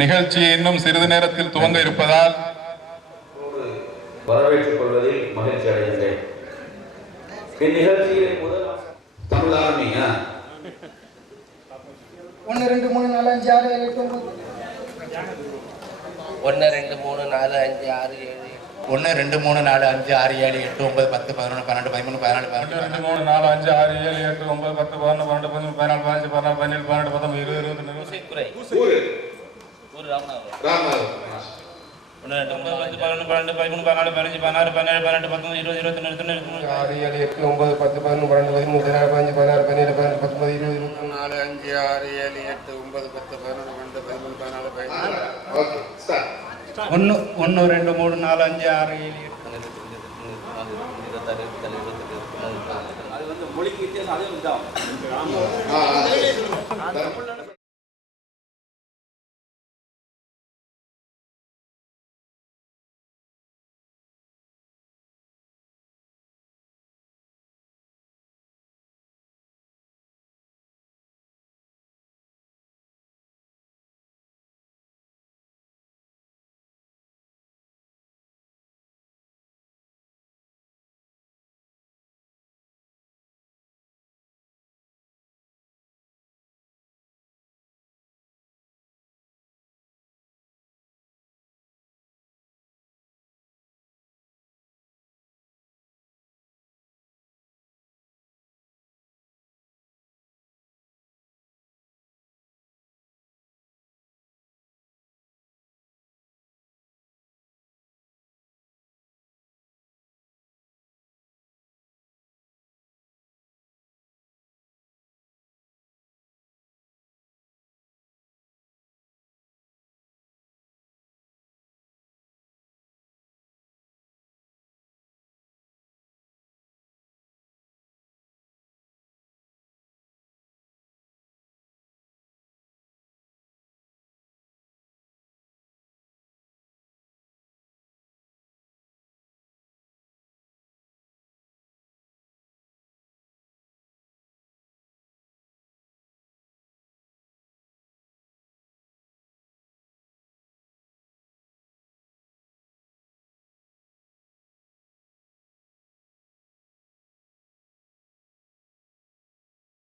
நிகழ்ச்சி இன்னும் சிறிது நேரத்தில் துவங்க இருப்பதால் வரவேற்றுக் கொள்வதில் மகிழ்ச்சி அடைகின்றேன். இந்நிகழ்ச்சியில் முதல் தமிழ் ஆர்மிங்க 1 2 3 4 5 6 7 8 9 1 2 3 4 5 6 7 1 2 3 4 5 6 7 8 9 10 11 12 13 14 15 2 3 4 5 6 7 8 9 10 11 12 13 14 15 16 17 18 19 20 21 ராமநாதபுரம் 1 2 3 5 11 12 13 14 15 16 17 18 19 20 21 22 6 7 8 9 10 11 12 13 14 15 16 17 18 19 20 4 5 6 7 8 9 10 11 12 13 14 15 ஓகே ஸ்டார்ட் 1 1 2 3 4 5 6 7 அது வந்து மொழிக்கு வித்தியாசம் அதே இதுதான்.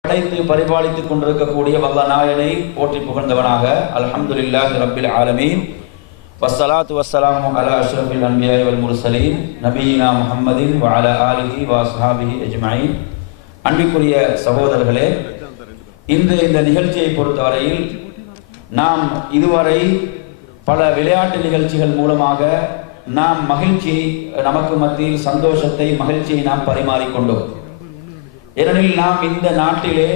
படைத்து பரிபாலித்துக் கொண்டிருக்கக்கூடிய வல்ல நாயனை போற்றி புகழ்ந்தவனாக அல்ஹம்துலில்லாஹி ரப்பில் ஆலமீன் வஸ்ஸலாத்து வஸ்ஸலாமு அலா அஷ்ரஃபில் அன்பியாஇ வல் முர்சலீன் நபியினா முஹம்மதின் வ அலா ஆலிஹி வ அஸ்ஹாபிஹி அஜ்மஈன். அன்பிற்குரிய சகோதரர்களே, இந்த நிகழ்ச்சியை பொறுத்தவரையில் நாம் இதுவரை பல விளையாட்டு நிகழ்ச்சிகள் மூலமாக நாம் மகிழ்ச்சியை, நமக்கு மத்தியில் சந்தோஷத்தை, மகிழ்ச்சியை நாம் பரிமாறிக்கொண்டோம். ஏனெனில் நாம் இந்த நாட்டிலே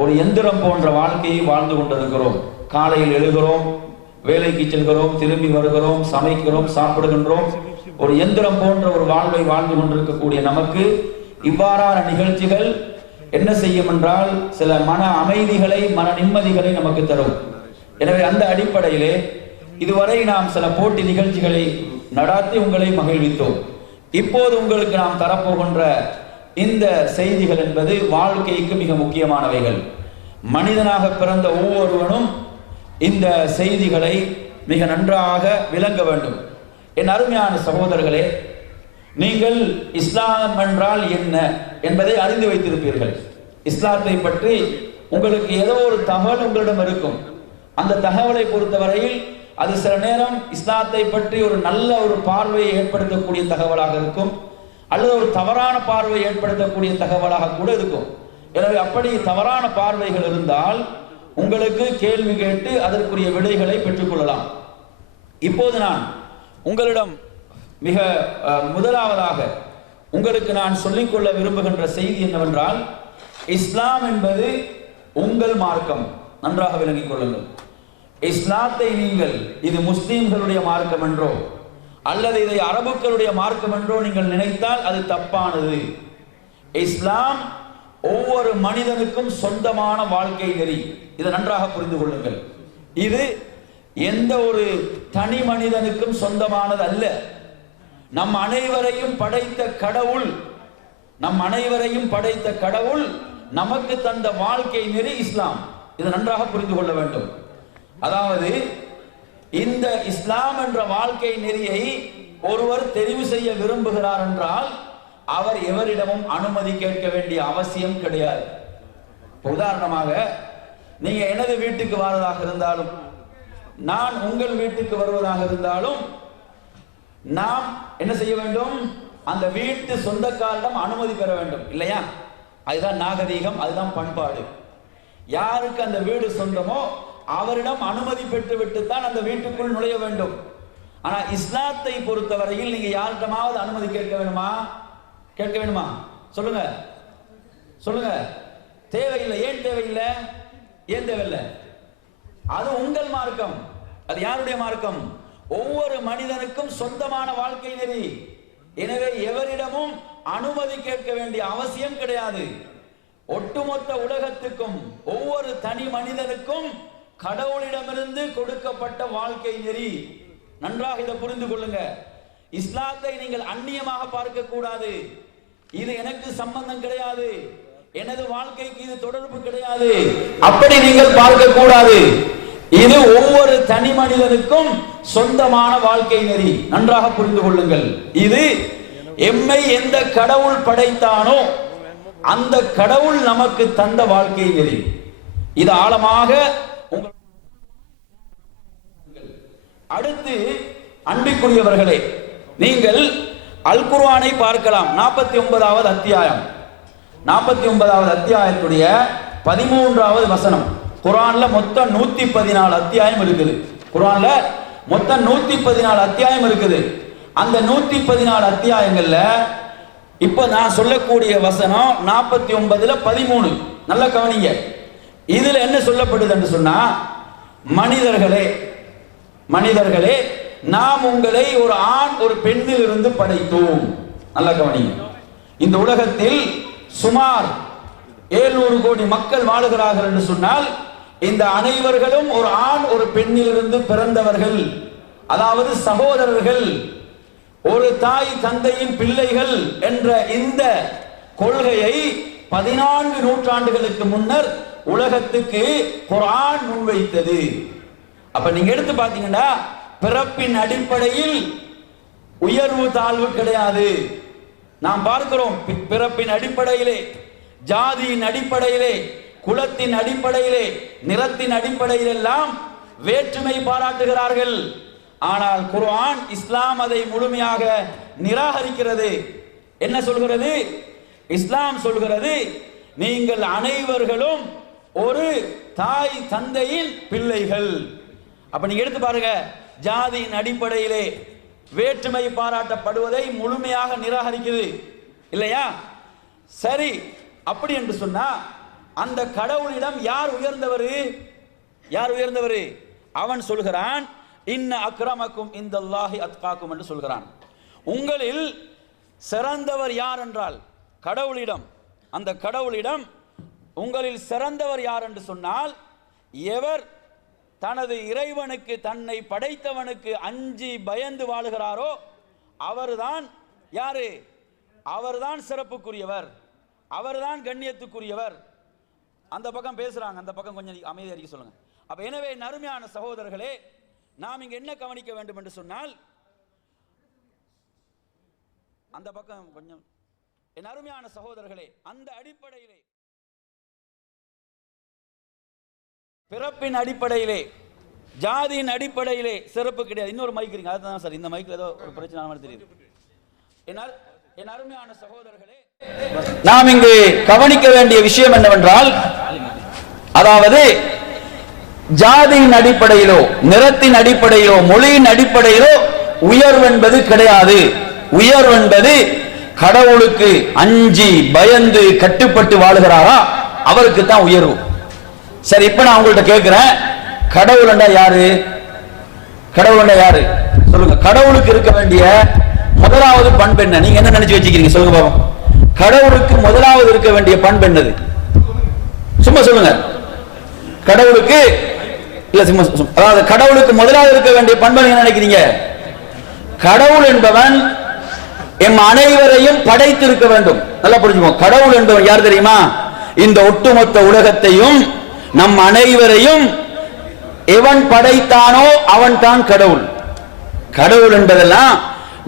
ஒரு எந்திரம் போன்ற வாழ்க்கையை வாழ்ந்து கொண்டிருக்கிறோம். காலையில் எழுகிறோம், வேலைக்கு செல்கிறோம், திரும்பி வருகிறோம், சமைக்கிறோம், சாப்பிடுகின்றோம். ஒரு எந்திரம் போன்ற ஒரு வாழ்வை வாழ்ந்து கொண்டிருக்கக்கூடிய நமக்கு இவ்வாறான நிகழ்ச்சிகள் என்ன செய்யும் என்றால் சில மன அமைதிகளை, மன நிம்மதிகளை நமக்கு தரும். எனவே அந்த அடிப்படையிலே இதுவரை நாம் சில போட்டி நிகழ்ச்சிகளை நடாத்தி உங்களை மகிழ்வித்தோம். இப்போது உங்களுக்கு நாம் தரப்போகின்ற இந்த செய்திகள் என்பது வாழ்க்கைக்கு மிக முக்கியமானவைகள். மனிதனாக பிறந்த ஒவ்வொருவனும் இந்த செய்திகளை மிக நன்றாக விளங்க வேண்டும். என் அருமையான சகோதரர்களே, நீங்கள் இஸ்லாம் என்றால் என்ன என்பதை அறிந்து வைத்திருப்பீர்கள். இஸ்லாத்தை பற்றி உங்களுக்கு ஏதோ ஒரு தகவல் உங்களிடம் இருக்கும். அந்த தகவலை பொறுத்தவரையில் அது சில நேரம் இஸ்லாத்தை பற்றி ஒரு நல்ல ஒரு பார்வையை ஏற்படுத்தக்கூடிய தகவலாக இருக்கும், அல்லது ஒரு தவறான பார்வை ஏற்படுத்தக்கூடிய தகவலாக கூட இருக்கும். எனவே அப்படி தவறான பார்வைகள் இருந்தால் உங்களுக்கு கேள்வி கேட்டு அதற்குரிய விடைகளை பெற்றுக்கொள்ளலாம். இப்போது நான் உங்களிடம் மிக முதலாவதாக உங்களுக்கு நான் சொல்லிக்கொள்ள விரும்புகின்ற செய்தி என்னவென்றால், இஸ்லாம் என்பது உங்கள் மார்க்கம். நன்றாக விளங்கிக் கொள்ளுங்கள். இஸ்லாத்தை நீங்கள் இது முஸ்லிம்களுடைய மார்க்கம் என்றோ அல்லது இதை அரபுக்களுடைய மார்க்கம் என்றோ நீங்கள் நினைத்தால் அது தப்பானது. இஸ்லாம் ஒவ்வொரு மனிதனுக்கும் சொந்தமான வாழ்க்கை நெறி. இதை நன்றாக புரிந்து கொள்ளுங்கள். இது எந்த ஒரு தனி மனிதனுக்கும் சொந்தமானது அல்ல. நம் அனைவரையும் படைத்த கடவுள் நமக்கு தந்த வாழ்க்கை நெறி இஸ்லாம். இதை நன்றாக புரிந்து கொள்ள வேண்டும். அதாவது இந்த இஸ்லாம் என்ற வாழ்க்கை நெறியை ஒருவர் தெரிவு செய்ய விரும்புகிறார் என்றால் அவர் எவரிடமும் அனுமதி கேட்க வேண்டிய அவசியம் கிடையாது. உதாரணமாக, நீங்க எனது வீட்டுக்கு வருவதாக இருந்தாலும், நான் உங்கள் வீட்டுக்கு வருவதாக இருந்தாலும், நாம் என்ன செய்ய வேண்டும்? அந்த வீட்டு சொந்தக்காரிடம் அனுமதி பெற வேண்டும், இல்லையா? அதுதான் நாகரீகம், அதுதான் பண்பாடு. யாருக்கு அந்த வீடு சொந்தமோ அவரிடம் அனுமதி பெற்று விட்டுத்தான் அந்த வீட்டுக்குள் நுழைய வேண்டும். ஆனா இஸ்லாத்தை பொறுத்தவரையில் நீங்க யார்கிட்டமாவது அனுமதி கேட்க வேணுமா? கேட்க வேணுமா? சொல்லுங்க சொல்லுங்க. தேவையில்லை. ஏன் தேவையில்லை? ஏன் தேவையில்லை? அது உங்கள் மார்க்கம். அது யாருடைய மார்க்கம்? ஒவ்வொரு மனிதனுக்கும் சொந்தமான வாழ்க்கை நெறி. எனவே எவரிடமும் அனுமதி கேட்க வேண்டிய அவசியம் கிடையாது. ஒட்டுமொத்த உலகத்துக்கும் ஒவ்வொரு தனி மனிதனுக்கும் கடவுளிடமிருந்து கொடுக்கப்பட்ட வாழ்க்கை நெறி. நன்றாக இதை புரிந்து கொள்ளுங்க. இஸ்லாத்தை நீங்கள் அந்நியமாக பார்க்க கூடாது. இது எனக்கு சம்பந்தம் கிடையாது, எனது வாழ்க்கைக்கு இது தொடர்பு கிடையாது, அப்படி நீங்கள் பார்க்க கூடாது. இது ஒவ்வொரு தனி மனிதனுக்கும் சொந்தமான வாழ்க்கை நெறி. நன்றாக புரிந்து கொள்ளுங்கள். இது எம்மை எந்த கடவுள் படைத்தானோ அந்த கடவுள் நமக்கு தந்த வாழ்க்கை நெறி. இது ஆழமாக அடுத்து அன்பிற்குரியவர்களே, நீங்கள் அல் குர்ஆனை பார்க்கலாம். 49வது அத்தியாயம், 49வது அத்தியாயத்துடைய 13வது வசனம். குர்ஆன்ல மொத்தம் 114 அத்தியாயம் இருக்குது. குர்ஆன்ல மொத்தம் 114 அத்தியாயம் இருக்குது. அந்த 114 அத்தியாயங்கள்ல இப்ப நான் சொல்லக்கூடிய வசனம் 49ல 13. நல்ல கவனிங்க. இதுல என்ன சொல்லப்படுது என்று சொன்னா, மனிதர்களே மனிதர்களே நாம் உங்களை ஒரு ஆண் ஒரு பெண்ணில் இருந்து படைத்தோம். நல்ல கவனிங்க. இந்த உலகத்தில் சுமார் 700 கோடி மக்கள் வாழுகிறார்கள் என்று சொன்னால் இந்த அனைவர்களும் ஒரு ஆண் ஒரு பெண்ணில் இருந்து பிறந்தவர்கள், அதாவது சகோதரர்கள், ஒரு தாய் தந்தையின் பிள்ளைகள் என்ற இந்த கொள்கையை 14 நூற்றாண்டுகளுக்கு முன்னர் உலகத்துக்கு குர்ஆன் முன்வைத்தது. அப்ப நீங்க எடுத்து பாத்தீங்கன்னா பிறப்பின் அடிப்படையில் உயர்வு தாழ்வு கிடையாது. நாம் பார்க்கிறோம் பிறப்பின் அடிப்படையிலே, ஜாதியின் அடிப்படையிலே, குலத்தின் அடிப்படையிலே, நிறத்தின் அடிப்படையில் எல்லாம் வேற்றுமை பாராட்டுகிறார்கள். ஆனால் குர்ஆன் இஸ்லாம் அதை முழுமையாக நிராகரிக்கிறது. என்ன சொல்கிறது? இஸ்லாம் சொல்கிறது, நீங்கள் அனைவர்களும் ஒரு தாய் தந்தையின் பிள்ளைகள். அப்ப நீங்க எடுத்து பாருங்க, ஜாதியின் அடிப்படையிலே வேற்றுமை பாராட்டப்படுவதை முழுமையாக நிராகரிக்குது, இல்லையா? சரி, அப்படி என்று சொன்னா அந்த கடவுளிடம் யார் உயர்ந்தவர்? யார் உயர்ந்தவர்? அவன் சொல்கிறான், இன்ன அக்ரமக்கும் இந்தல்லாஹி அத்காக்கும் என்று சொல்கிறான். உங்களில் சிறந்தவர் யார் என்றால் கடவுளிடம், அந்த கடவுளிடம் உங்களில் சிறந்தவர் யார் என்று சொன்னால், எவர் தனது இறைவனுக்கு, தன்னை படைத்தவனுக்கு அஞ்சி பயந்து வாழுகிறாரோ அவர்தான் யாரு? அவர்தான் சிறப்புக்குரியவர், அவர்தான் கண்ணியத்துக்குரியவர். அந்த பக்கம் பேசுறாங்க, அந்த பக்கம் கொஞ்சம் அமைதியா இருக்க சொல்லுங்க. அப்ப எனவே நறுமையான சகோதரர்களே, நாம் இங்க என்ன கவனிக்க வேண்டும் என்று சொன்னால், அந்த பக்கம் கொஞ்சம், என் அருமையான சகோதரர்களே, அந்த அடிப்படையிலே பிறப்பின் அடிப்படையிலே, ஜாதியின் அடிப்படையிலே சிறப்பு கிடையாது. இன்னொரு மைக் இருக்கு, அதுதான் சார் இந்த மைக்ல ஏதோ ஒரு பிரச்சனை மாதிரி தெரியுது. என் அருமையான சகோதரர்களே, நாம் இங்கு கவனிக்க வேண்டிய விஷயம் என்னவென்றால், அதாவது ஜாதியின் அடிப்படையிலோ, நிறத்தின் அடிப்படையிலோ, மொழியின் அடிப்படையிலோ உயர்வு என்பது கிடையாது. உயர்வு என்பது கடவுளுக்கு அஞ்சி பயந்து கட்டுப்பட்டு வாழுகிறாரா அவருக்கு தான் உயர்வு. சரி, இப்ப நான் உங்கள்கிட்ட கேட்கிறேன், கடவுள்னா யாரு? கடவுள்னா யாரு சொல்லுங்க. கடவுளுக்கு இருக்க வேண்டிய முதலாவது பண்பு என்ன? நீங்க என்ன நினைச்சு வச்சுக்கிறீங்க சொல்லுங்க பாப்போம். கடவுளுக்கு முதலாவது இருக்க வேண்டிய பண்பு என்னது? சும்மா சொல்லுங்க. கடவுளுக்கு இல்ல, சும்மா, அதாவது கடவுளுக்கு முதலாவது இருக்க வேண்டிய பண்பு என்ன நினைக்கிறீங்க? கடவுள் என்பவன் எம் அனைவரையும் படைத்திருக்க வேண்டும். நல்லா புரிஞ்சுக்கோ. கடவுள் என்பவன் யார் தெரியுமா? இந்த ஒட்டுமொத்த உலகத்தையும் நம் அனைவரையும் எவன் படைத்தானோ அவன் தான் கடவுள். கடவுள் என்பதெல்லாம்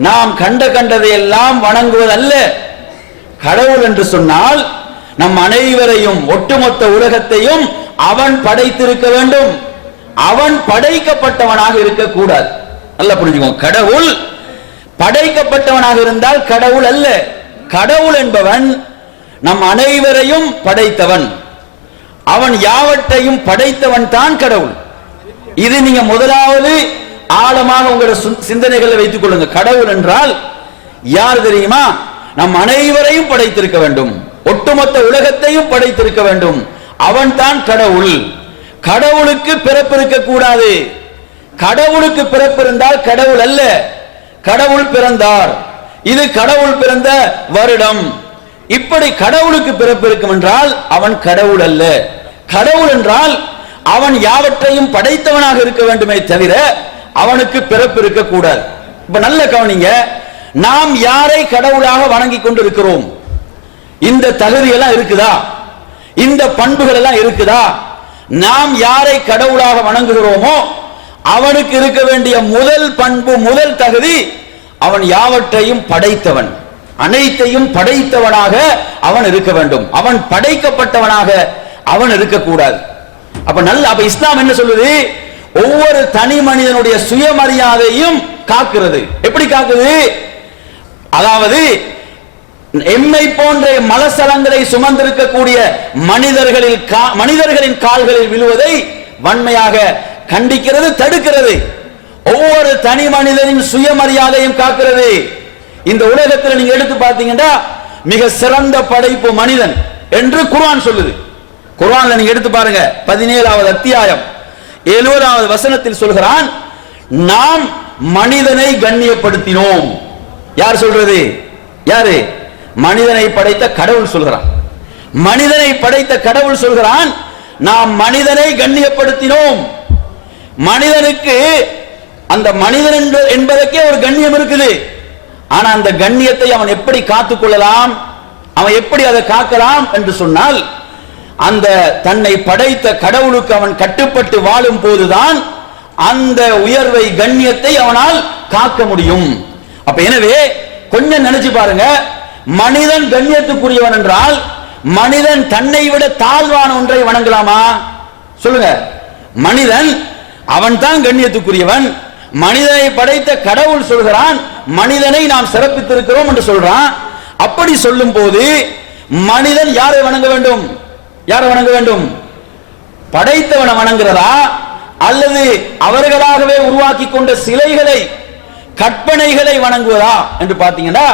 நாம் கண்டதையெல்லாம் வணங்குவதல்ல. கடவுள் என்று சொன்னால் நம் அனைவரையும் ஒட்டுமொத்த உலகத்தையும் அவன் படைத்திருக்க வேண்டும். அவன் படைக்கப்பட்டவனாக இருக்கக்கூடாது. நல்லா புரிஞ்சுக்கோங்க. கடவுள் படைக்கப்பட்டவனாக இருந்தால் கடவுள் அல்ல. கடவுள் என்பவன் நம் அனைவரையும் படைத்தவன். அவன் யாவற்றையும் படைத்தவன் தான் கடவுள். இது நீங்க முதலாவது ஆழமாக உங்களுடைய சிந்தனைகளை வைத்துக் கொள்ளுங்க. கடவுள் என்றால் யார் தெரியுமா? நம் அனைவரையும் படைத்திருக்க வேண்டும், ஒட்டுமொத்த உலகத்தையும் படைத்திருக்க வேண்டும். அவன் தான் கடவுள். கடவுளுக்கு பிறப்பு இருக்க கூடாது. கடவுளுக்கு பிறப்பு இருந்தால் கடவுள் அல்ல. கடவுள் பிறந்தார், இது கடவுள் பிறந்த வருடம், இப்படி கடவுளுக்கு பிறப்பு இருக்கும் என்றால் அவன் கடவுள் அல்ல. கடவுள் என்றால் அவன் யாவற்றையும் படைத்தவனாக இருக்க வேண்டுமே தவிர அவனுக்கு பிறப்பு இருக்க கூடாது. இப்ப நல்ல கவனிங்க, நாம் யாரை கடவுளாக வணங்கி கொண்டிருக்கிறோம்? இந்த தகுதி எல்லாம் இருக்குதா? இந்த பண்புகள் எல்லாம் இருக்குதா? நாம் யாரை கடவுளாக வணங்குகிறோமோ அவனுக்கு இருக்க வேண்டிய முதல் பண்பு, முதல் தகுதி, அவன் யாவற்றையும் படைத்தவன், அனைத்தையும் படைத்தவனாக அவன் இருக்க வேண்டும். அவன் படைக்கப்பட்டவனாக அவன் இருக்கக்கூடாது. அப்ப இஸ்லாம் என்ன சொல்லுது? ஒவ்வொரு தனி மனிதனுடைய சுயமரியாதையும் காக்கிறது. எப்படி காக்குது? அதாவது எம்மை போன்ற மலசலங்களை சுமந்திருக்கக்கூடிய மனிதர்களின் கால்களில் விழுவதை வன்மையாக கண்டிக்கிறது, தடுக்கிறது. ஒவ்வொரு தனி மனிதனின் சுயமரியாதையும் காக்கிறது. இந்த உலகத்தில் நீங்க எடுத்து பார்த்தீங்கன்னா மிக சிறந்த படைப்பு மனிதன் என்று குர்ஆன் சொல்லுது. குர்ஆன்ல நீங்க எடுத்து பாருங்க, 17வது அத்தியாயம் 70வது வசனத்தில் சொல்கிறான், நாம் மனிதனை கண்ணியப்படுத்தினோம். யார் சொல்றது? யாரு? மனிதனை படைத்த கடவுள் சொல்கிறான். மனிதனை படைத்த கடவுள் சொல்கிறான், நாம் மனிதனை கண்ணியப்படுத்தினோம். மனிதனுக்கு அந்த மனிதன் என்பதற்கே ஒரு கண்ணியம் இருக்குது. ஆனா அந்த கண்ணியத்தை அவன் எப்படி காத்துக் கொள்ளலாம், அவன் எப்படி அதை காக்கலாம் என்று சொன்னால், அந்த தன்னை படைத்த கடவுளுக்கு அவன் கட்டுப்பட்டு வாழும் போதுதான் அந்த உயர்வை, கண்ணியத்தை அவனால் காக்க முடியும். அப்ப எனவே கொஞ்சம் நினைச்சு பாருங்க, மனிதன் கண்ணியத்துக்குரியவன் என்றால் மனிதன் தன்னை விட தாழ்வான ஒன்றை வணங்கலாமா? சொல்லுங்க. மனிதன் அவன் தான் கண்ணியத்துக்குரியவன். மனிதனை படைத்த கடவுள் சொல்கிறான், மனிதனை நாம் சிறப்பித்திருக்கிறோம் என்று சொல்றான். அப்படி சொல்லும் போது மனிதன் யாரை வணங்க வேண்டும்? யாரை வணங்க வேண்டும்? படைத்தவனை வணங்குறதா, அல்லது அவர்களாகவே உருவாக்கி கொண்ட சிலைகளை, கற்பனைகளை வணங்குவதா என்று பார்த்தீங்கன்னா,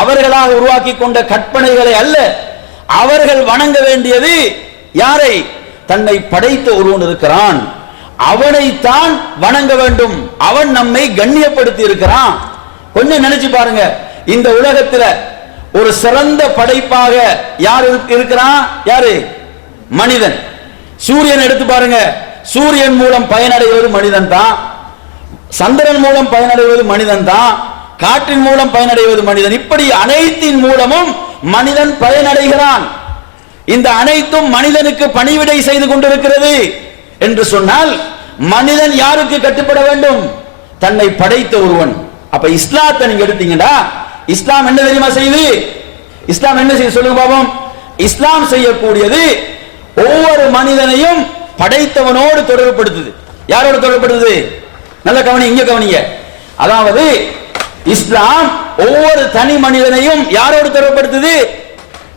அவர்களாக உருவாக்கி கொண்ட கற்பனைகளை அல்ல, அவர்கள் வணங்க வேண்டியது யாரை? தன்னை படைத்த ஒருவன் இருக்கிறான், அவனைத்தான் வணங்க வேண்டும். அவன் நம்மை கண்ணியப்படுத்தி இருக்கிறான். கொஞ்சம் நினைச்சு பாருங்க, இந்த உலகத்தில் ஒரு சிறந்த படைப்பாக யார் இருக்கிறான்? யாரு? மனிதன். சூரியன் எடுத்து பாருங்க, சூரியன் மூலம் பயனடைவது மனிதன் தான், சந்திரன் மூலம் பயனடைவது மனிதன் தான், காற்றின் மூலம் பயனடைவது மனிதன். இப்படி அனைத்தின் மூலமும் மனிதன் பயனடைகிறான். இந்த அனைத்தும் மனிதனுக்கு பணிவிடை செய்து கொண்டிருக்கிறது என்று சொன்னால் மனிதன் யாருக்கு கட்டுப்பட வேண்டும்? தன்னை படைத்த ஒருவன். அப்ப இஸ்லாத்தை நீங்க எடுத்தீங்கன்னா, இஸ்லாம் என்ன தெரியுமா செய்யுது? இஸ்லாம் என்ன செய்ய சொல்லுங்க பாப்போம். இஸ்லாம் செய்யக்கூடியது ஒவ்வொரு மனிதனையும் படைத்தவனோடு தொடர்புபடுத்துது. யாரோடு தொடர்புபடுத்துது? நல்ல கவனி, இங்க கவனிங்க. அதாவது இஸ்லாம் ஒவ்வொரு தனி மனிதனையும் யாரோடு தொடர்புபடுத்துது?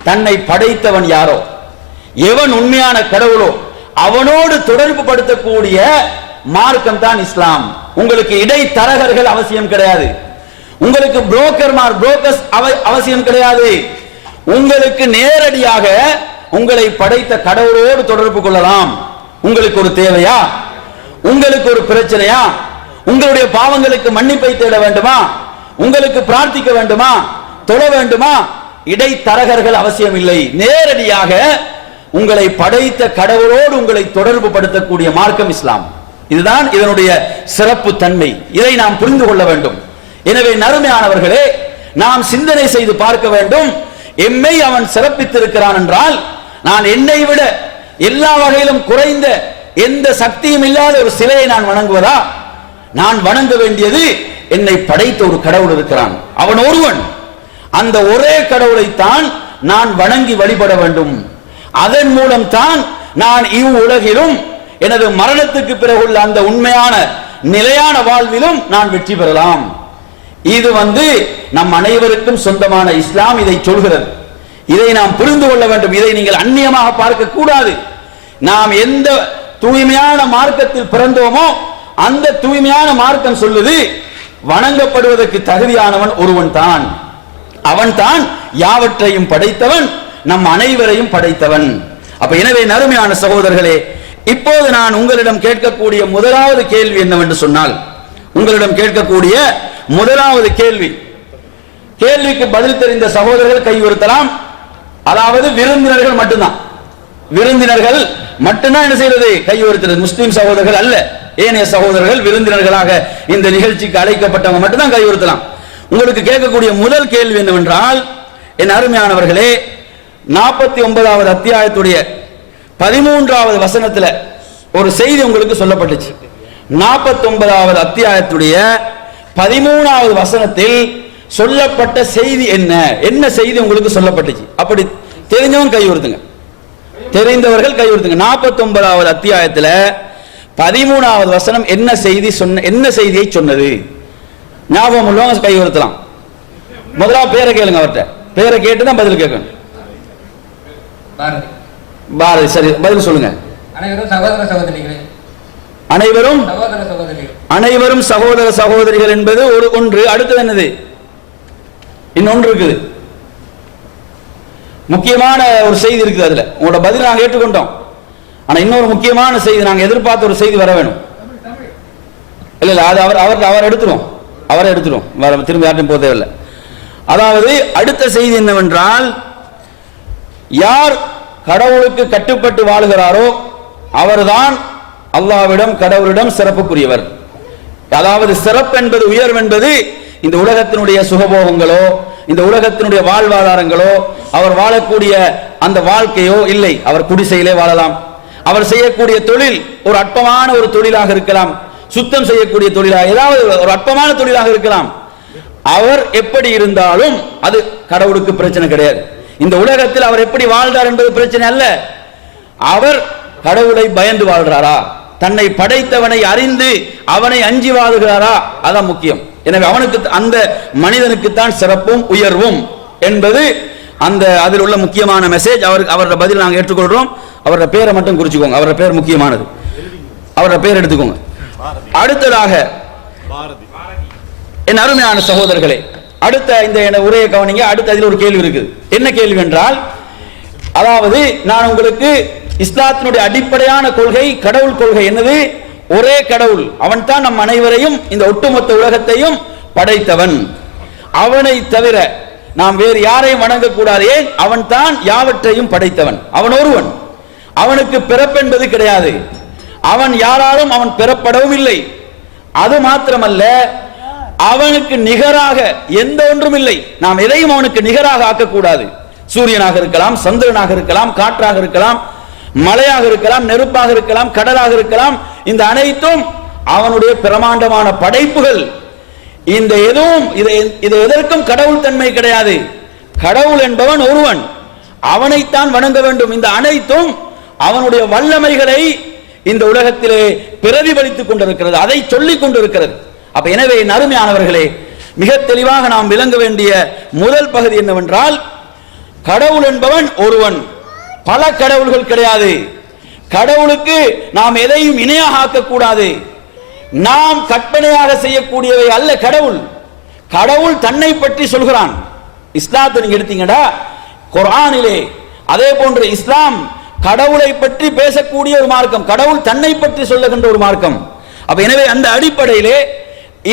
தன்னை படைத்தவன் யாரோ, எவன் உண்மையான கடவுளோ அவனோடு தொடர்பு படுத்தக்கூடிய மார்க்கம் தான் இஸ்லாம். உங்களுக்கு இடைத்தரகர்கள் அவசியம் கிடையாது. உங்களுக்கு புரோக்கர்ஸ் அவசியம் கிடையாது. உங்களுக்கு நேரடியாக உங்களை படைத்த கடவுளோடு தொடர்பு கொள்ளலாம். உங்களுக்கு ஒரு தேவையா, உங்களுக்கு ஒரு பிரச்சனையா, உங்களுடைய பாவங்களுக்கு மன்னிப்பை தேட வேண்டுமா, உங்களுக்கு பிரார்த்திக்க வேண்டுமா, தொழ வேண்டுமா, இடைத்தரகர்கள் அவசியம் இல்லை. நேரடியாக உங்களை படைத்த கடவுளோடு உங்களை தொடர்பு படுத்தக்கூடிய மார்க்கம் இஸ்லாம். இதுதான் இதனுடைய சிறப்பு தன்மை. இதை நாம் புரிந்து கொள்ள வேண்டும். எனவே நறுமையானவர்களே, நாம் சிந்தனை செய்து பார்க்க வேண்டும். எம்மை அவன் சிறப்பித்திருக்கிறான் என்றால், நான் என்னை விட எல்லா வகையிலும் குறைந்த எந்த சக்தியும் இல்லாத ஒரு சிலையை நான் வணங்குவதா? நான் வணங்க வேண்டியது என்னை படைத்த ஒரு கடவுள் இருக்கிறான், அவன் ஒருவன். அந்த ஒரே கடவுளைத்தான் நான் வணங்கி வழிபட வேண்டும். அதன் மூலம் தான் நான் இவ்வுலகிலும் எனது மரணத்துக்கு பிறகு உள்ள அந்த உண்மையான நிலையான வாழ்விலும் நான் வெற்றி பெறலாம். இது நம் அனைவருக்கும் சொந்தமான இஸ்லாம் இதை சொல்கிறது. இதை நாம் புரிந்து கொள்ள வேண்டும். இதை நீங்கள் அந்நியமாக பார்க்க கூடாது. நாம் எந்த தூய்மையான மார்க்கத்தில் பிறந்தோமோ அந்த தூய்மையான மார்க்கம் சொல்லுது, வணங்கப்படுவதற்கு தகுதியானவன் ஒருவன் தான், அவன் தான் யாவற்றையும் படைத்தவன், நம் அனைவரையும் படைத்தவன். அப்ப எனவே நறுமையான சகோதரர்களே, இப்போது நான் உங்களிடம் கேட்கக்கூடிய முதலாவது கேள்வி என்னவென்று சொன்னால், உங்களிடம் கேட்கக்கூடிய முதலாவது கேள்விக்கு பதில் தெரிந்த சகோதரர்கள் கை உயர்த்தலாம். அதாவது விருந்தினர்கள் மட்டும்தான், விருந்தினர்கள் மட்டும்தான் என்ன செய்யறது? கை உயர்த்துறது. முஸ்லிம் சகோதரர்கள் அல்ல, ஏனைய சகோதரர்கள் விருந்தினர்களாக இந்த நிகழ்ச்சிக்கு அழைக்கப்பட்டவங்க மட்டும்தான் கை உயர்த்தலாம். உங்களுக்கு கேட்கக்கூடிய முதல் கேள்வி என்னவென்றால், என் அருமையானவர்களே, 49வது அத்தியாயத்துடைய 13வது வசனத்துல ஒரு செய்தி உங்களுக்கு சொல்லப்பட்டுச்சு. 49வது அத்தியாயத்துடைய 13வது வசனத்தில் சொல்லப்பட்ட செய்தி என்ன செய்தி உங்களுக்கு சொல்லப்பட்டுச்சு? அப்படி தெரிஞ்சவங்க கை உயர்த்துங்க, தெரிந்தவர்கள் கை உயர்த்துங்க. 49வது அத்தியாயத்துல 13வது வசனம் என்ன செய்தியை சொன்னது? ஞாபகம் உள்ளவங்க கை உயர்த்தலாம். முதலாவது பேரை கேளுங்க, அவர்கிட்ட பேரை கேட்டுதான் பதில் கேட்கணும். பாரதி, சரி, பதில் சொல்லுங்க. அனைவரும் சகோதர சகோதரிகளே. அனைவரும் சகோதர சகோதரிகள் என்பது ஒன்று. அடுத்தது என்னது? இன்னொன்று இருக்குது, முக்கியமான ஒரு செய்தி இருக்குது. அதுல உங்களோட பதில் நாங்க ஏற்றுக்கொண்டோம். ஆனா இன்னொரு முக்கியமான செய்தி, நாங்க எதிர்பார்த்த ஒரு செய்தி வர வேணும். இல்ல அது அவர் எடுத்துரும், அவரை எடுத்துரும், திரும்ப யார்ட்டும் போக தேவையில்லை. அதாவது அடுத்த செய்தி என்னவென்றால், யார் கடவுளுக்கு கட்டுப்பட்டு வாழுகிறாரோ அவர்தான் அல்லாஹ்விடம் கடவுளிடம் சிறப்புக்குரியவர். அதாவது சிறப்பு என்பது, உயர்வு என்பது இந்த உலகத்தினுடைய சுகபோகங்களோ இந்த உலகத்தினுடைய வாழ்வாதாரங்களோ அவர் வாழக்கூடிய அந்த வாழ்க்கையோ இல்லை. அவர் குடிசையிலே வாழலாம், அவர் செய்யக்கூடிய தொழில் ஒரு அற்பமான ஒரு தொழிலாக இருக்கலாம், சுத்தம் செய்யக்கூடிய தொழிலாக, ஏதாவது ஒரு அற்பமான தொழிலாக இருக்கலாம். அவர் எப்படி இருந்தாலும் அது கடவுளுக்கு பிரச்சனை கிடையாது. இந்த உலகத்தில் அவர் எப்படி வாழ்றார் என்பது பிரச்சனை அல்ல. அவர் கடவுளை பயந்து வாழ்றாரா, தன்னை படைத்தவனை அறிந்து அவனை அஞ்சி வாழுகிறாரா, அதான் முக்கியம். எனவே அவனுக்கு, அந்த மனிதனுக்கு தான் சிறப்பும் உயர்வும் என்பது அந்த அதில் உள்ள முக்கியமான மெசேஜ். அவரோட பதில் நாங்கள் ஏற்றுக்கொள்றோம். அவரோட பேரை மட்டும் குறிச்சுக்கோங்க, அவரோட பேர் முக்கியமானது, அவரோட பேர் எடுத்துக்கோங்க. அடுத்ததாக என் அருமையான சகோதரர்களே, அடுத்த இந்த உரையை கவனிங்க. அடுத்த அதில் ஒரு கேள்வி இருக்குது. என்ன கேள்வி என்றால், அதாவது நான் உங்களுக்கு இஸ்லாத்தினுடைய அடிப்படையான கொள்கை, கடவுள் கொள்கை என்னது? ஒரே கடவுள், அவன் தான் நம் அனைவரையும், இந்த ஒட்டுமொத்த உலகத்தையும் படைத்தவன். அவனை தவிர நாம் வேறு யாரையும் வணங்கக்கூடாது. ஏன்? அவன் தான் யாவற்றையும் படைத்தவன், அவன் ஒருவன். அவனுக்கு பிறப்பென்பது கிடையாது, அவன் யாராலும் அவன் பெறப்படவும் இல்லை. அது மாத்திரமல்ல, அவனுக்கு நிகராக எந்த ஒன்றும் இல்லை. நாம் எதையும் அவனுக்கு நிகராக ஆக்கக்கூடாது. சூரியனாக இருக்கலாம், சந்திரனாக இருக்கலாம், காற்றாக இருக்கலாம், மலையாக இருக்கலாம், நெருப்பாக இருக்கலாம், கடலாக இருக்கலாம். இந்த அனைத்தும் அவனுடைய பிரமாண்டமான படைப்புகள். இந்த எதுவும் இது எதற்கும் கடவுள் தன்மை கிடையாது. கடவுள் என்பவன் ஒருவன், அவனைத்தான் வணங்க வேண்டும். இந்த அனைத்தும் அவனுடைய வல்லமைகளை இந்த உலகத்திலே பிரதிபலித்துக் கொண்டிருக்கிறது, அதை சொல்லிக் கொண்டிருக்கிறது. அப்ப எனவே அருமையானவர்களே, மிக தெளிவாக நாம் விளங்க வேண்டிய முதல் பகுதி என்னவென்றால், கடவுள் என்பவன் ஒருவன், பல கடவுள்கள் கிடையாது. கடவுளுக்கு நாம் எதையும் இணையாக ஆக்கக்கூடாது. நாம் கற்பனையாக செய்யக்கூடியவை அல்ல கடவுள். கடவுள் தன்னை பற்றி சொல்கிறான். இஸ்லாத்தை நீங்க எடுத்தீங்கடா, குர்ஆனிலே அதே போன்று இஸ்லாம் கடவுளை பற்றி பேசக்கூடிய ஒரு மார்க்கம், கடவுள் தன்னை பற்றி சொல்லுகின்ற ஒரு மார்க்கம். அப்ப எனவே அந்த அடிப்படையிலே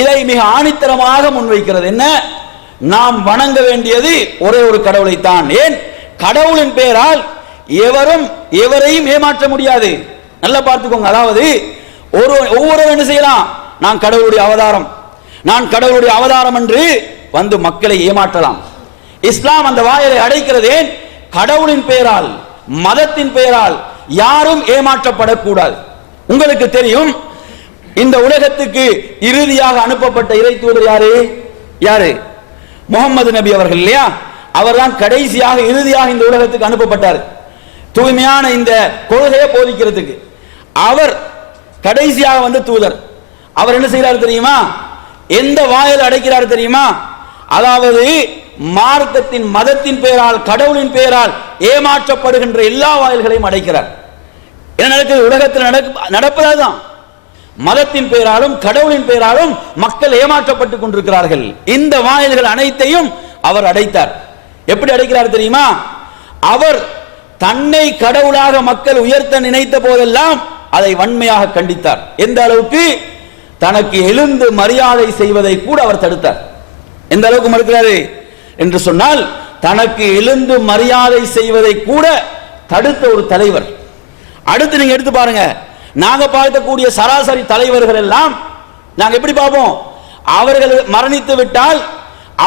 இதை மிக ஆணித்தரமாக முன்வைக்கிறது. என்ன? நாம் வணங்க வேண்டியது ஒரே ஒரு கடவுளைத்தான். ஏன்? கடவுளின் பெயரால் எவரும் எவரையும் ஏமாற்ற முடியாது. நல்லா பார்த்துக்கோங்க. அதாவது ஒவ்வொருவரும் என்ன செய்யலாம்? நான் கடவுளுடைய அவதாரம், நான் கடவுளுடைய அவதாரம் என்று வந்து மக்களை ஏமாற்றலாம். இஸ்லாம் அந்த வாயிலை அடைக்கிறது. ஏன்? கடவுளின் பெயரால், மதத்தின் பெயரால் யாரும் ஏமாற்றப்படக்கூடாது. உங்களுக்கு தெரியும், இந்த உலகத்துக்கு இறுதியாக அனுப்பப்பட்ட இறை தூதர் யாரு? யாரு? முகமது நபி அவர்கள் இல்லையா? அவர்தான் கடைசியாக இறுதியாக இந்த உலகத்துக்கு அனுப்பப்பட்டார், தூய்மையான இந்த கொள்கையை போதிக்கிறதுக்கு. அவர் கடைசியாக வந்த தூதர். அவர் என்ன செய்கிறார் தெரியுமா? எந்த வாயில் அடைக்கிறார் தெரியுமா? அதாவது மார்க்கத்தின் மதத்தின் பெயரால் கடவுளின் பெயரால் ஏமாற்றப்படுகின்ற எல்லா வாயில்களையும் அடைக்கிறார். என்ன நடக்குது உலகத்தில்? நடப்பதுதான். மதத்தின் பெயராலும் கடவுளின் பெயராலும் மக்கள் ஏமாற்றப்பட்டுக் கொண்டிருக்கிறார்கள். இந்த வாயில்கள் அனைத்தையும் அவர் அடைத்தார். எப்படி அடைக்கிறார் தெரியுமா? அவர் தன்னை கடவுளாக மக்கள் உயர்த்த நினைத்த போதெல்லாம் அதை வன்மையாக கண்டித்தார். எந்த அளவுக்கு? தனக்கு எழுந்து மரியாதை செய்வதை கூட அவர் தடுத்தார். எந்த அளவுக்கு மறுக்கிறாரு என்று சொன்னால், தனக்கு எழுந்து மரியாதை செய்வதை கூட தடுத்த ஒரு தலைவர். அடுத்து நீங்க எடுத்து பாருங்க, நாங்க பார்க்கக்கூடிய சராசரி தலைவர்கள் எல்லாம் நாங்க எப்படி பார்ப்போம்? அவர்கள் மரணித்து விட்டால்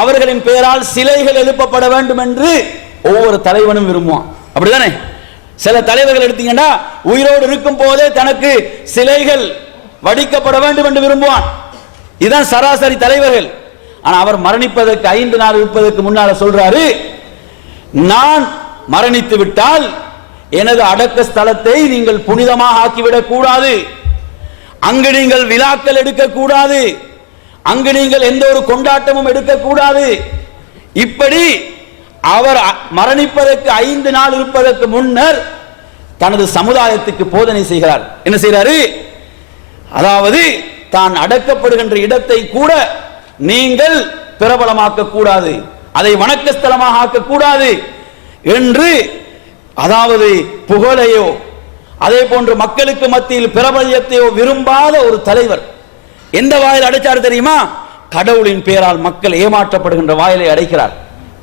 அவர்களின் பெயரால் சிலைகள் எழுப்பப்பட வேண்டும் என்று ஒவ்வொரு தலைவனும் விரும்புவான். அப்படிதானே? சில தலைவர்கள் எடுத்தீங்கன்னா உயிரோடு இருக்கும் போதே தனக்கு சிலைகள் வடிக்கப்பட வேண்டும் என்று விரும்புவான். இதுதான் சராசரி தலைவர்கள். ஆனா அவர் மரணிப்பதற்கு 5 நாள் இருப்பதற்கு முன்னால சொல்றாரு, நான் மரணித்து விட்டால் எனது அடக்க ஸ்தலத்தை நீங்கள் புனிதமாக ஆக்கிவிடக் கூடாது, அங்கு நீங்கள் விழாக்கள் எடுக்க கூடாது, அங்கு நீங்கள் எந்த ஒரு கொண்டாட்டமும் எடுக்க கூடாது. இப்படி அவர் மரணிப்பதற்கு 5 நாள் இருப்பதற்கு முன்னர் தனது சமுதாயத்துக்கு போதனை செய்கிறார். என்ன செய்கிறாரு? அதாவது தான் அடக்கப்படுகின்ற இடத்தை கூட நீங்கள் பிரபலமாக்க கூடாது, அதை வணக்கஸ்தலமாக ஆக்கக்கூடாது என்று, அதாவது புகழையோ அதே போன்று மக்களுக்கு மத்தியில் பிரபல்யத்தையோ விரும்பாத ஒரு தலைவர். எந்த வாயில் அடைச்சார் தெரியுமா? கடவுளின் பெயரால் மக்கள் ஏமாற்றப்படுகின்ற வாயிலை அடைக்கிறார்.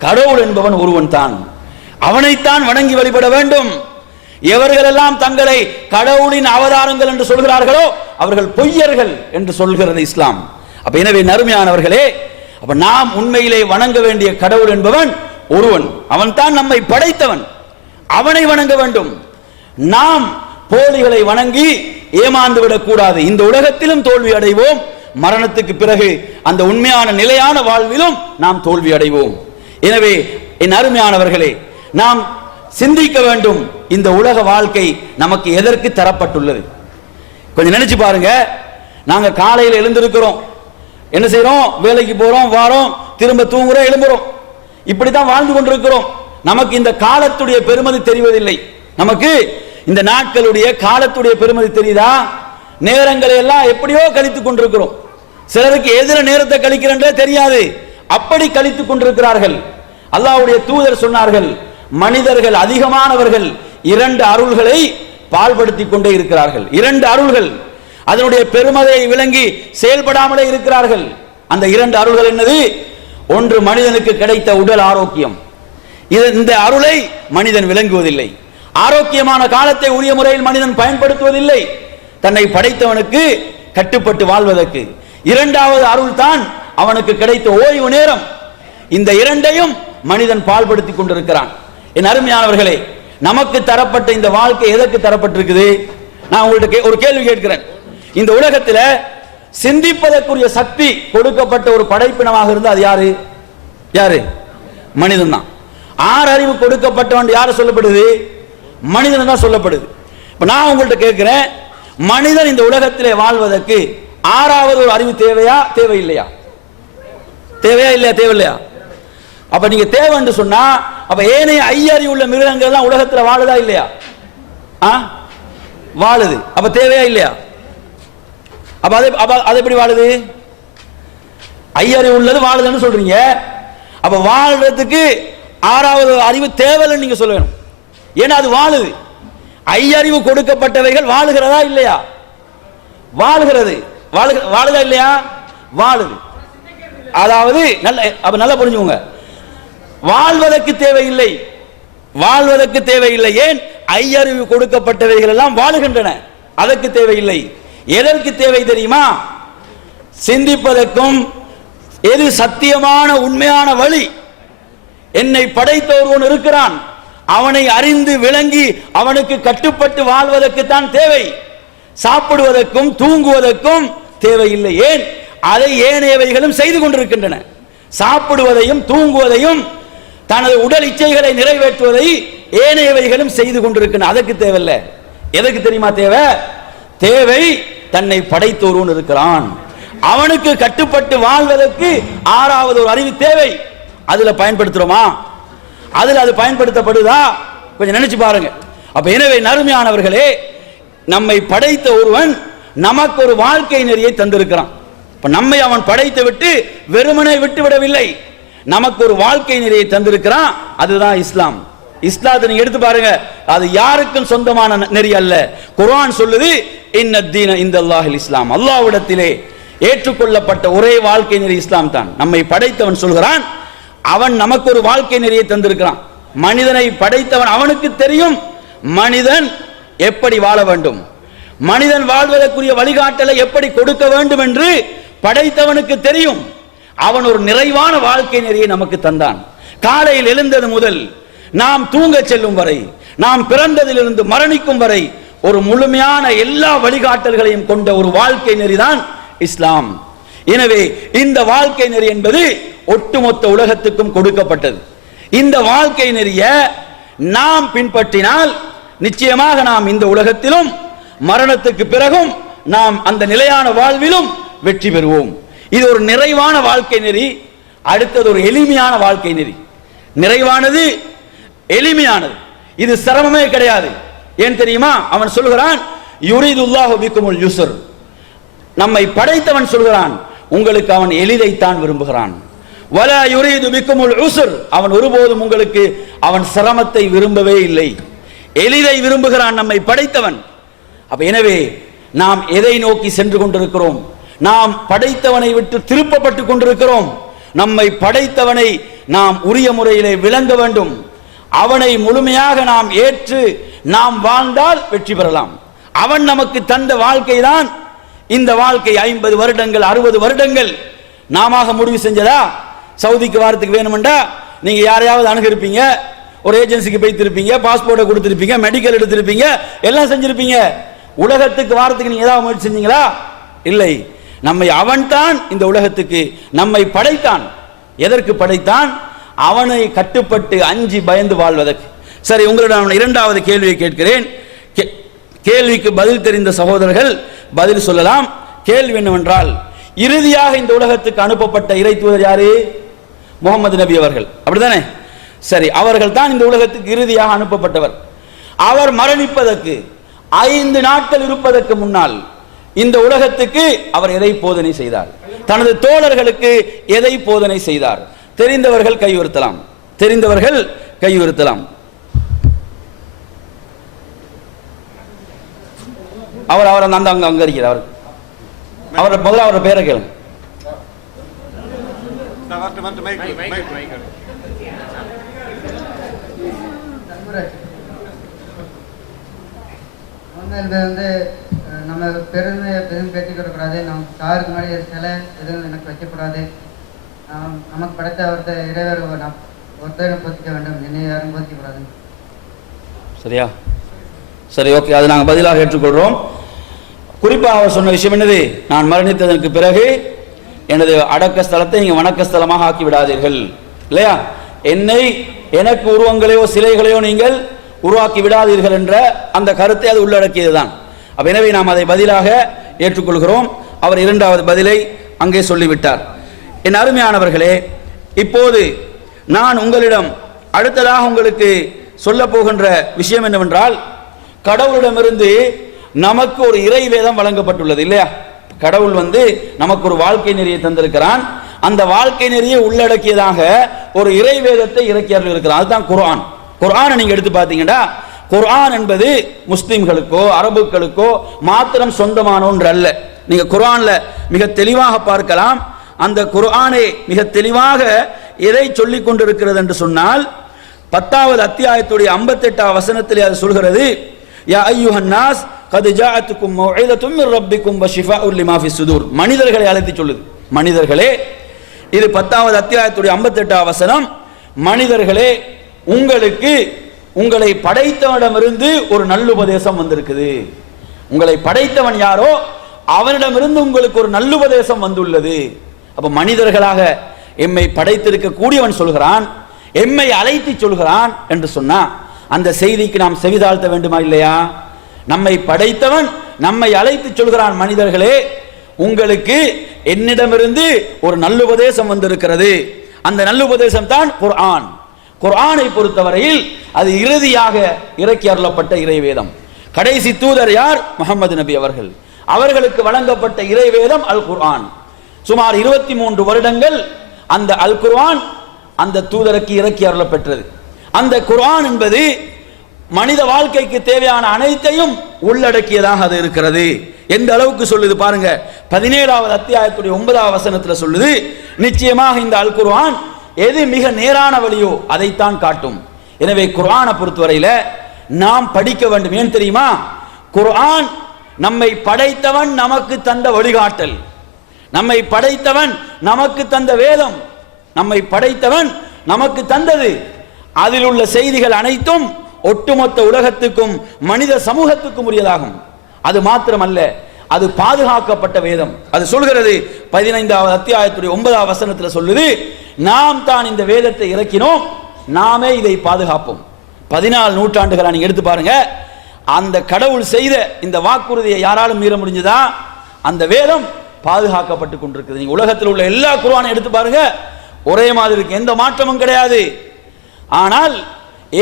கடவுள் என்பவன் ஒருவன் தான், அவனைத்தான் வணங்கி வழிபட வேண்டும். எவர்களெல்லாம் தங்களை கடவுளின் அவதாரங்கள் என்று சொல்கிறார்களோ அவர்கள் பொய்யர்கள் என்று சொல்கிறது இஸ்லாம். அப்ப எனவே நறுமையானவர்களே, அப்ப நாம் உண்மையிலே வணங்க வேண்டிய கடவுள் என்பவன் ஒருவன், அவன் தான் நம்மை படைத்தவன், அவனை வணங்க வேண்டும். நாம் போலிகளை வணங்கி ஏமாந்து விடக் கூடாது. இந்த உலகத்திலும் தோல்வி அடைவோம், மரணத்துக்கு பிறகு அந்த உண்மையான நிலையான வாழ்விலும் நாம் தோல்வி அடைவோம். எனவே என் அருமையானவர்களே, நாம் சிந்திக்க வேண்டும், இந்த உலக வாழ்க்கை நமக்கு எதற்கு தரப்பட்டுள்ளது? கொஞ்சம் நினைச்சு பாருங்க. நாங்க காலையில் எழுந்திருக்கிறோம், என்ன செய்யறோம்? வேலைக்கு போறோம், வாரோம், திரும்ப தூங்குறோம், எழும்புறோம், இப்படித்தான் வாழ்ந்து கொண்டிருக்கிறோம். நமக்கு இந்த காலத்துடைய பெருமதி தெரிவதில்லை. நமக்கு இந்த நாட்களுடைய காலத்துடைய பெருமதி தெரியுதா? நேரங்களை எல்லாம் எப்படியோ கழித்துக் கொண்டிருக்கிறோம். சிலருக்கு எதிர நேரத்தை கழிக்கிறன்றே தெரியாது, அப்படி கழித்துக் கொண்டிருக்கிறார்கள். அல்லாஹ்வுடைய தூதர் சொன்னார்கள், மனிதர்கள் அதிகமானவர்கள் 2 அருள்களை பால்படுத்திக் கொண்டே இருக்கிறார்கள். 2 அருள்கள், அதனுடைய பெருமதியை விளங்கி செயல்படாமலே இருக்கிறார்கள். அந்த 2 அருள்கள் என்னது? ஒன்று மனிதனுக்கு கிடைத்த உடல் ஆரோக்கியம். இந்த அருளை மனிதன் விளங்குவதில்லை. ஆரோக்கியமான காலத்தை உரிய முறையில் மனிதன் பயன்படுத்துவதில்லை, தன்னை படைத்தவனுக்கு கட்டுப்பட்டு வாழ்வதற்கு. 2வது அருள் தான் அவனுக்கு கிடைத்த ஓய்வு நேரம். இந்த 2ஐயும் மனிதன் பால்படுத்திக் கொண்டிருக்கிறான். என் அருமையானவர்களே, நமக்கு தரப்பட்ட இந்த வாழ்க்கை எதற்கு தரப்பட்டிருக்குது? நான் உங்கள்கிட்ட ஒரு கேள்வி கேட்கிறேன். இந்த உலகத்தில் சிந்திப்பதற்குரிய சக்தி கொடுக்கப்பட்ட ஒரு படைப்பினமாக இருந்து அது யாரு? யாரு? மனிதன் தான். 6 அறிவு கொடுக்கப்பட்டவன் யாரு சொல்லப்படுது? மனிதன் தான் சொல்லப்படுது. இப்ப நான் உங்கள்கிட்ட கேட்கிறேன், மனிதன் இந்த உலகத்திலே வாழ்வதற்கு 6வது ஒரு அறிவு தேவையா தேவையில்லையா? தேவையா இல்லையா? தேவையில்லையா? அப்ப நீங்க தேவை என்று சொன்னா, அப்ப ஏனைய 5 அறிவு உள்ள மிருகங்கள் எல்லாம் உலகத்தில் வாழுதா இல்லையா? வாழுது. அப்ப தேவையா இல்லையா? அப்ப அது எப்படி வாழுது? 5 அறிவு உள்ளது வாழுதுன்னு சொல்றீங்க. அப்ப வாழ்றதுக்கு 6வது அறிவு தேவைன்னு நீங்க சொல்லணும். ஏன்னா அது வாழுது. 5 அறிவு கொடுக்கப்பட்டவைகள் வாழுகிறதா இல்லையா? வாழுகிறது. வாழுதா இல்லையா? வாழுது. அதாவது நல்லா புரிஞ்சுக்கோங்க, வாழ்வதற்கு தேவையில்லை, வாழ்வதற்கு தேவையில்லை. ஏன்? 5 அறிவு கொடுக்கப்பட்டவைகள் எல்லாம் வாழுகின்றன, அதற்கு தேவையில்லை. எதற்கு தேவை தெரியுமா? சிந்திப்பதற்கும், எது சத்தியமான உண்மையான வழி, என்னை படைத்த ஒருவன் இருக்கிறான், அவனை அறிந்து விளங்கி அவனுக்கு கட்டுப்பட்டு வாழ்வதற்கு தான் தேவை. சாப்பிடுவதற்கும் தூங்குவதற்கும் தேவையில்லை. ஏன்? அதை ஏனையவைகளும் செய்து கொண்டிருக்கின்றன. சாப்பிடுவதையும் தூங்குவதையும் தனது உடல் இச்சைகளை நிறைவேற்றுவதை ஏனையவைகளும் செய்து கொண்டிருக்கின்றன. அதற்கு தேவையில்லை. எதற்கு தெரியுமா தேவை? தேவை தன்னை படைத்தோருவன் இருக்கிறான், அவனுக்கு கட்டுப்பட்டு வாழ்வதற்கு ஆறாவது ஒரு அறிவு தேவை. அதுல பயன்படுத்துறோமா? அதுல அது பயன்படுத்தப்படுதா? கொஞ்சம் நினைச்சு பாருங்க. அப்ப எனவே நறுமையானவர்களே, நம்மை படைத்த ஒருவன் நமக்கு ஒரு வாழ்க்கை நெறியை தந்திருக்கிறான். இப்ப நம்மை அவன் படைத்து விட்டு வெறுமனை விட்டு விடவில்லை, நமக்கு ஒரு வாழ்க்கை நெறியை தந்திருக்கிறான். அதுதான் இஸ்லாம். இஸ்லாத்தை நீங்க எடுத்து பாருங்க, அது யாருக்கும் சொந்தமான நெறி அல்ல. குர்ஆன் சொல்லுது, இன்னத்தீன இந்தல்லாஹில் இஸ்லாம், அல்லாஹ்விடத்திலே ஏற்றுக்கொள்ளப்பட்ட ஒரே வாழ்க்கை நெறி இஸ்லாம் தான். நம்மை படைத்தவன் சொல்கிறான், அவன் நமக்கு ஒரு வாழ்க்கை நெறியை தந்திருக்கிறான். மனிதனை படைத்தவன், அவனுக்கு தெரியும் மனிதன் எப்படி வாழ வேண்டும், மனிதன் வாழ்வதற்குரிய வழிகாட்டலை எப்படி கொடுக்க வேண்டும் என்று படைத்தவனுக்கு தெரியும். அவன் ஒரு நிறைவான வாழ்க்கை நெறியை நமக்கு தந்தான். காலையில் எழுந்தது முதல் நாம் தூங்க செல்லும் வரை, நாம் பிறந்ததிலிருந்து மரணிக்கும் வரை ஒரு முழுமையான எல்லா வழிகாட்டல்களையும் கொண்ட ஒரு வாழ்க்கை நெறிதான் இஸ்லாம். எனவே இந்த வாழ்க்கை நெறி என்பது ஒட்டுமொத்த உலகத்துக்கும் கொடுக்கப்பட்டது. இந்த வாழ்க்கை நெறிய நாம் பின்பற்றினால் நிச்சயமாக நாம் இந்த உலகத்திலும் மரணத்துக்கு பிறகும் நாம் அந்த நிலையான வாழ்விலும் வெற்றி பெறுவோம். இது ஒரு நிறைவான வாழ்க்கை நெறி. அடுத்தது ஒரு எளிமையான வாழ்க்கை நெறி. நிறைவானது, எளிமையானது. இது சிரமமே கிடையாது. ஏன் தெரியுமா? அவன் சொல்கிறான், யுரீதுல்லாஹு பிக்குமுல் யுஸ்ர். நம்மை படைத்தவன் சொல்கிறான், உங்களுக்கு அவன் எளிதைத்தான் விரும்புகிறான். வலா யுரீது பிக்குமுல் உஸ்ர். அவன் ஒருபோதும் உங்களுக்கு அவன் சிரமத்தை விரும்பவே இல்லை, எளிதை விரும்புகிறான் நம்மை படைத்தவன். அப்ப எனவே நாம் எதை நோக்கி சென்று கொண்டிருக்கிறோம்? நாம் படைத்தவனை விட்டு திருப்பப்பட்டு கொண்டிருக்கிறோம். நம்மை படைத்தவனை நாம் உரிய முறையிலே விளங்க வேண்டும். அவனை முழுமையாக நாம் ஏற்று நாம் வாழ்ந்தால் வெற்றி பெறலாம். அவன் நமக்கு தந்த வாழ்க்கை தான் இந்த வாழ்க்கை. 50 வருடங்கள் 60 வருடங்கள் நாம முடிவு செஞ்சதா? சவுதிக்கு வாரத்துக்கு வேணுமெண்டா நீங்க யாரையாவது அணுகிருப்பீங்க, ஒரு ஏஜென்சிக்கு போய்த்திருப்பீங்க, பாஸ்போர்ட்டை கொடுத்திருப்பீங்க, மெடிக்கல் எடுத்திருப்பீங்க, எல்லாம் செஞ்சிருப்பீங்க. உலகத்துக்கு வாரத்துக்கு நீங்க ஏதாவது முயற்சி செஞ்சீங்களா? இல்லை. நம்மை அவன்தான் இந்த உலகத்துக்கு நம்மை படைத்தான். எதற்கு படைத்தான்? அவனை கட்டுப்பட்டு அஞ்சி பயந்து வாழ்வதற்கு. சரி, உங்களிடம் இரண்டாவது கேள்வியை கேட்கிறேன். கேள்விக்கு பதில் தெரிந்த சகோதரர்கள் பதில் சொல்லலாம். கேள்வி என்னவென்றால், இறுதியாக இந்த உலகத்துக்கு அனுப்பப்பட்ட இறை தூதர் யாரு? முகமது நபி அவர்கள், அப்படித்தானே? சரி, அவர்கள் தான் இந்த உலகத்துக்கு இறுதியாக அனுப்பப்பட்டவர். அவர் மரணிப்பதற்கு 5 நாட்கள் இருப்பதற்கு முன்னால் இந்த உலகத்துக்கு அவர் எதை போதனை செய்தார்? தனது தோழர்களுக்கு எதை போதனை செய்தார்? தெரிந்தவர்கள் கையுறுத்தலாம், தெரிந்தவர்கள் கையுறுத்தலாம். அவர் அவர் அந்த அங்க இருக்கிறார். அவர் முதல்ல அவரோட பேரை கேளுங்க. வந்து நம்ம பெருமையை பேசிக்கிட கூடாது. நம்ம சாருக்கு முன்னாடி சிலை எதுவும் எனக்கு வைக்கக்கூடாது. நமக்கு படைத்த ஒருத்தர் இறைவர் ஒருத்தரை போதிக்க வேண்டும், என்னை யாரும் போதிக்கக்கூடாது. சரியா? சரி, ஓகே, அது நாங்கள் பதிலாக ஏற்றுக்கொள்கிறோம். குறிப்பாக அவர் சொன்ன விஷயம் என்னது? நான் மரணித்ததற்கு பிறகு எனது அடக்க ஸ்தலத்தை நீங்கள் வணக்க ஸ்தலமாக ஆக்கி விடாதீர்கள், இல்லையா? என்னை எனக்கு உருவங்களையோ சிலைகளையோ நீங்கள் உருவாக்கி விடாதீர்கள் என்ற அந்த கருத்தை அது உள்ளடக்கியதுதான். அப்ப எனவே நாம் அதை பதிலாக ஏற்றுக்கொள்கிறோம். அவர் இரண்டாவது பதிலை அங்கே சொல்லிவிட்டார். என் அருமையானவர்களே, இப்போது நான் உங்களிடம் அடுத்ததாக உங்களுக்கு சொல்ல போகின்ற விஷயம் என்னவென்றால், கடவுளிடமிருந்து நமக்கு ஒரு இறை வேதம் வழங்கப்பட்டுள்ளது, இல்லையா? கடவுள் நமக்கு ஒரு வாழ்க்கை நெறியை தந்திருக்கிறான். அந்த வாழ்க்கை நெறியை உள்ளடக்கியதாக ஒரு இறை வேதத்தை இறக்கியார்கள் இருக்கிறான். அதுதான் குர்ஆன். குர்ஆனை நீங்க எடுத்து பார்த்தீங்கன்னா, குர்ஆன் என்பது முஸ்லிம்களுக்கோ அரபுக்களுக்கோ மாத்திரம் சொந்தமான ஒன்று அல்ல. நீங்க குர்ஆன்ல மிக தெளிவாக பார்க்கலாம். அந்த குர்ஆனை மிக தெளிவாக எதை சொல்லிக் கொண்டிருக்கிறது என்று சொன்னால், 10வது அத்தியாயத்துடைய 58வது வசனத்திலே அது சொல்கிறது, யா அய்யுஹன் நாஸ் கத் ஜாஅத்துக்கும் மௌஇதத்தும் மிர் ரப்பிக்கும் வஷிஃபாஉன் லிமா ஃபிஸ் சுதூர். மனிதர்களை அழைத்து சொல்லுது. மனிதர்களே, இது 10வது அத்தியாயத்துடைய 58வது வசனம். மனிதர்களே, உங்களுக்கு உங்களை படைத்தவனிடமிருந்து ஒரு நல்லுபதேசம் வந்திருக்குது. உங்களை படைத்தவன் யாரோ அவனிடமிருந்து உங்களுக்கு ஒரு நல்லுபதேசம் வந்துள்ளது. அப்ப மனிதர்களாக எம்மை படைத்திருக்க கூடியவன் சொல்கிறான், எம்மை அழைத்து சொல்கிறான் என்று சொன்னா அந்த செய்திக்கு நாம் செவிதாழ்த்த வேண்டுமா இல்லையா? நம்மை படைத்தவன் நம்மை அழைத்து சொல்கிறான், மனிதர்களே உங்களுக்கு என்னிடமிருந்து ஒரு நல்லுபதேசம் வந்திருக்கிறது. அந்த நல்லுபதேசம் தான் குர்ஆன். குர்ஆனை பொறுத்தவரையில் அது இறுதியாக இறக்கி அருளப்பட்ட இறைவேதம். கடைசி தூதர் யார்? முஹம்மது நபி அவர்கள். அவர்களுக்கு வழங்கப்பட்ட இறைவேதம் அல் குர்ஆன். சுமார் 23 வருடங்கள் அந்த அல் குர்ஆன் அந்த தூதருக்கு இறக்கி அருளப்பெற்றது. அந்த குர்ஆன் என்பது மனித வாழ்க்கைக்கு தேவையான அனைத்தையும் உள்ளடக்கியதாக அது இருக்கிறது. எந்த அளவுக்கு சொல்லுது பாருங்க. 17வது அத்தியாயத்துடைய 9வது வசனத்தில் சொல்லுது, நிச்சயமாக இந்த அல் குர்ஆன் எது மிக நேரான வழியோ அதைத்தான் காட்டும். எனவே குர்ஆனை பொறுத்தவரையில நாம் படிக்க வேண்டும். ஏன் தெரியுமா? குர்ஆன் நம்மை படைத்தவன் நமக்கு தந்த வழிகாட்டல், நம்மை படைத்தவன் நமக்கு தந்த வேதம், நம்மை படைத்தவன் நமக்கு தந்தது. அதில் உள்ள செய்திகள் அனைத்தும் ஒட்டுமொத்த உலகத்துக்கும் மனித சமூகத்துக்கும் உரியதாகும். அது மாத்திரமல்ல, அது பாதுகாக்கப்பட்ட வேதம். அது சொல்கிறது 15வது அத்தியாயத்துடைய 9வது வசனத்தில் சொல்லுது, நாம் தான் இந்த வேதத்தை இறக்கினோம், நாமே இதை பாதுகாப்போம். 14 நூற்றாண்டுகளை நீங்க எடுத்து பாருங்க. அந்த கடவுள் செய்த இந்த வாக்குறுதியை யாராலும் மீற முடிஞ்சதா? அந்த வேதம் பாதுகாக்கப்பட்டு கொண்டிருக்குது. நீங்க உலகத்தில் உள்ள எல்லா குர்ஆனை எடுத்து பாருங்க, ஒரே மாதிரி இருக்கு, எந்த மாற்றமும் கிடையாது. ஆனால்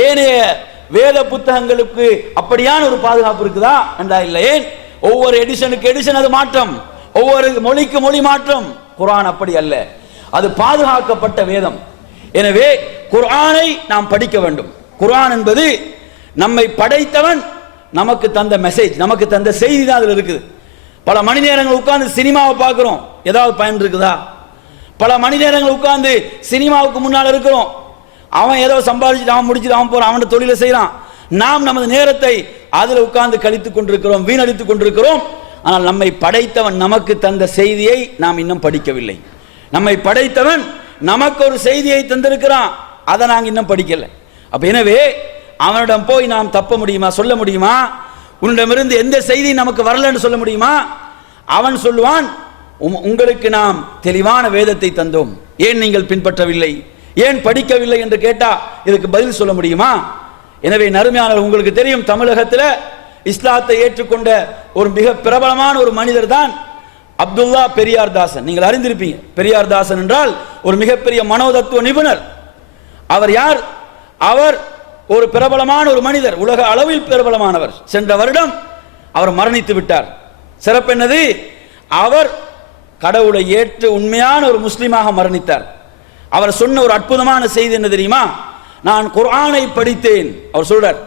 ஏனைய வேத புத்தகங்களுக்கு அப்படியான ஒரு பாதுகாப்பு இருக்குதா என்றா இல்லை. ஏன்? ஒவ்வொரு எடிஷனுக்கு எடிஷன் அது மாற்றம், ஒவ்வொரு மொழிக்கு மொழி மாற்றம். குர்ஆன் அப்படி அல்ல, அது பாதுகாக்கப்பட்ட வேதம். எனவே குர்ஆனை நாம் படிக்க வேண்டும். குர்ஆன் என்பது நம்மை படைத்தவன் நமக்கு தந்த மெசேஜ், நமக்கு தந்த செய்தி தான் அதில் இருக்குது. பல மணி நேரங்கள் உட்கார்ந்து சினிமாவை பார்க்கிறோம், ஏதாவது பயன் இருக்குதா? பல மணி நேரங்கள் உட்கார்ந்து சினிமாவுக்கு முன்னால் இருக்கிறோம், அவன் ஏதோ சம்பாதிச்சுட்டு அவன் முடிச்சுட்டு அவன் போறான், அவன் தொழிலை செய்யறான். நாம் நமது நேரத்தை அதில் உட்கார்ந்து கழித்துக் கொண்டிருக்கிறோம், வீணடித்துக் கொண்டிருக்கிறோம். ஆனால் நம்மை படைத்தவன் நமக்கு தந்த செய்தியை நாம் இன்னும் படிக்கவில்லை. நம்மை படைத்தவன் நமக்கு ஒரு செய்தியை தந்திருக்கிறான், அதை நாங்கள் இன்னும் படிக்கல. அப்ப எனவே அவனிடம் போய் நாம் தப்ப முடியுமா? சொல்ல முடியுமா? உன்னிடமிருந்து எந்த செய்தி நமக்கு வரலன்னு சொல்ல முடியுமா? அவன் சொல்லுவான், உங்களுக்கு நாம் தெளிவான வேதத்தை தந்தோம், ஏன் நீங்கள் பின்பற்றவில்லை, ஏன் படிக்கவில்லை என்று கேட்டா இதுக்கு பதில் சொல்ல முடியுமா? எனவே நறுமையானவர், உங்களுக்கு தெரியும், தமிழகத்தில் இஸ்லாத்தை ஏற்றுக்கொண்ட ஒரு மிக பிரபலமான ஒரு மனிதர் தான் அப்துல்லா பெரியார் தாசன். நீங்கள் அறிந்திருப்பீங்க. பெரியார் தாசன் என்றால் ஒரு மிகப்பெரிய மனோதத்துவ நிபுணர். அவர் யார்? அவர் ஒரு பிரபலமான ஒரு மனிதர், உலக அளவில் பிரபலமானவர். சென்ற வருடம் அவர் மரணித்து விட்டார். சிறப்பு என்னது? அவர் கடவுளை ஏற்று உண்மையான ஒரு முஸ்லிமாக மரணித்தார். அவர் சொன்ன ஒரு அற்புதமான செய்தி என்ன தெரியுமா? நான் குர்ஆனை படித்தேன். அவர் சொல்றார்,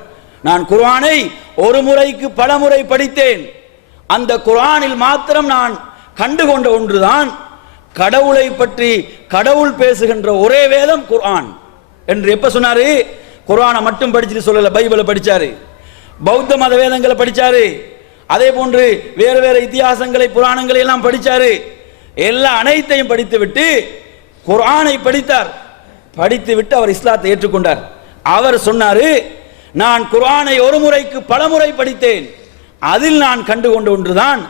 நான் குர்ஆனை ஒரு முறைக்கு பல முறை படித்தேன். அந்த குர்ஆனில் மாத்திரம் நான் கண்டுகொண்ட ஒன்றுதான், கடவுளை பற்றி கடவுள் பேசுகின்ற ஒரே வேதம் குர்ஆன் என்று. எப்ப சொன்னாரு? குர்ஆனை மட்டும் படிச்சுட்டு சொல்லல, பைபிளை படிச்சாரு, பௌத்த மத வேதங்களை படிச்சாரு, அதே போன்று வேறு வேறு இதிகாசங்களை புராணங்களை எல்லாம் படிச்சாரு. எல்லா அனைத்தையும் படித்து விட்டு குர்ஆனை படித்தார். படித்து விட்டு அவர் இஸ்லாத்தை ஏற்றுக்கொண்டார். அவர் சொன்னாரு, நான் குர்ஆனை ஒரு முறைக்கு பல முறை படித்தேன், அதில் நான் கண்டுகொண்ட ஒன்றுதான்,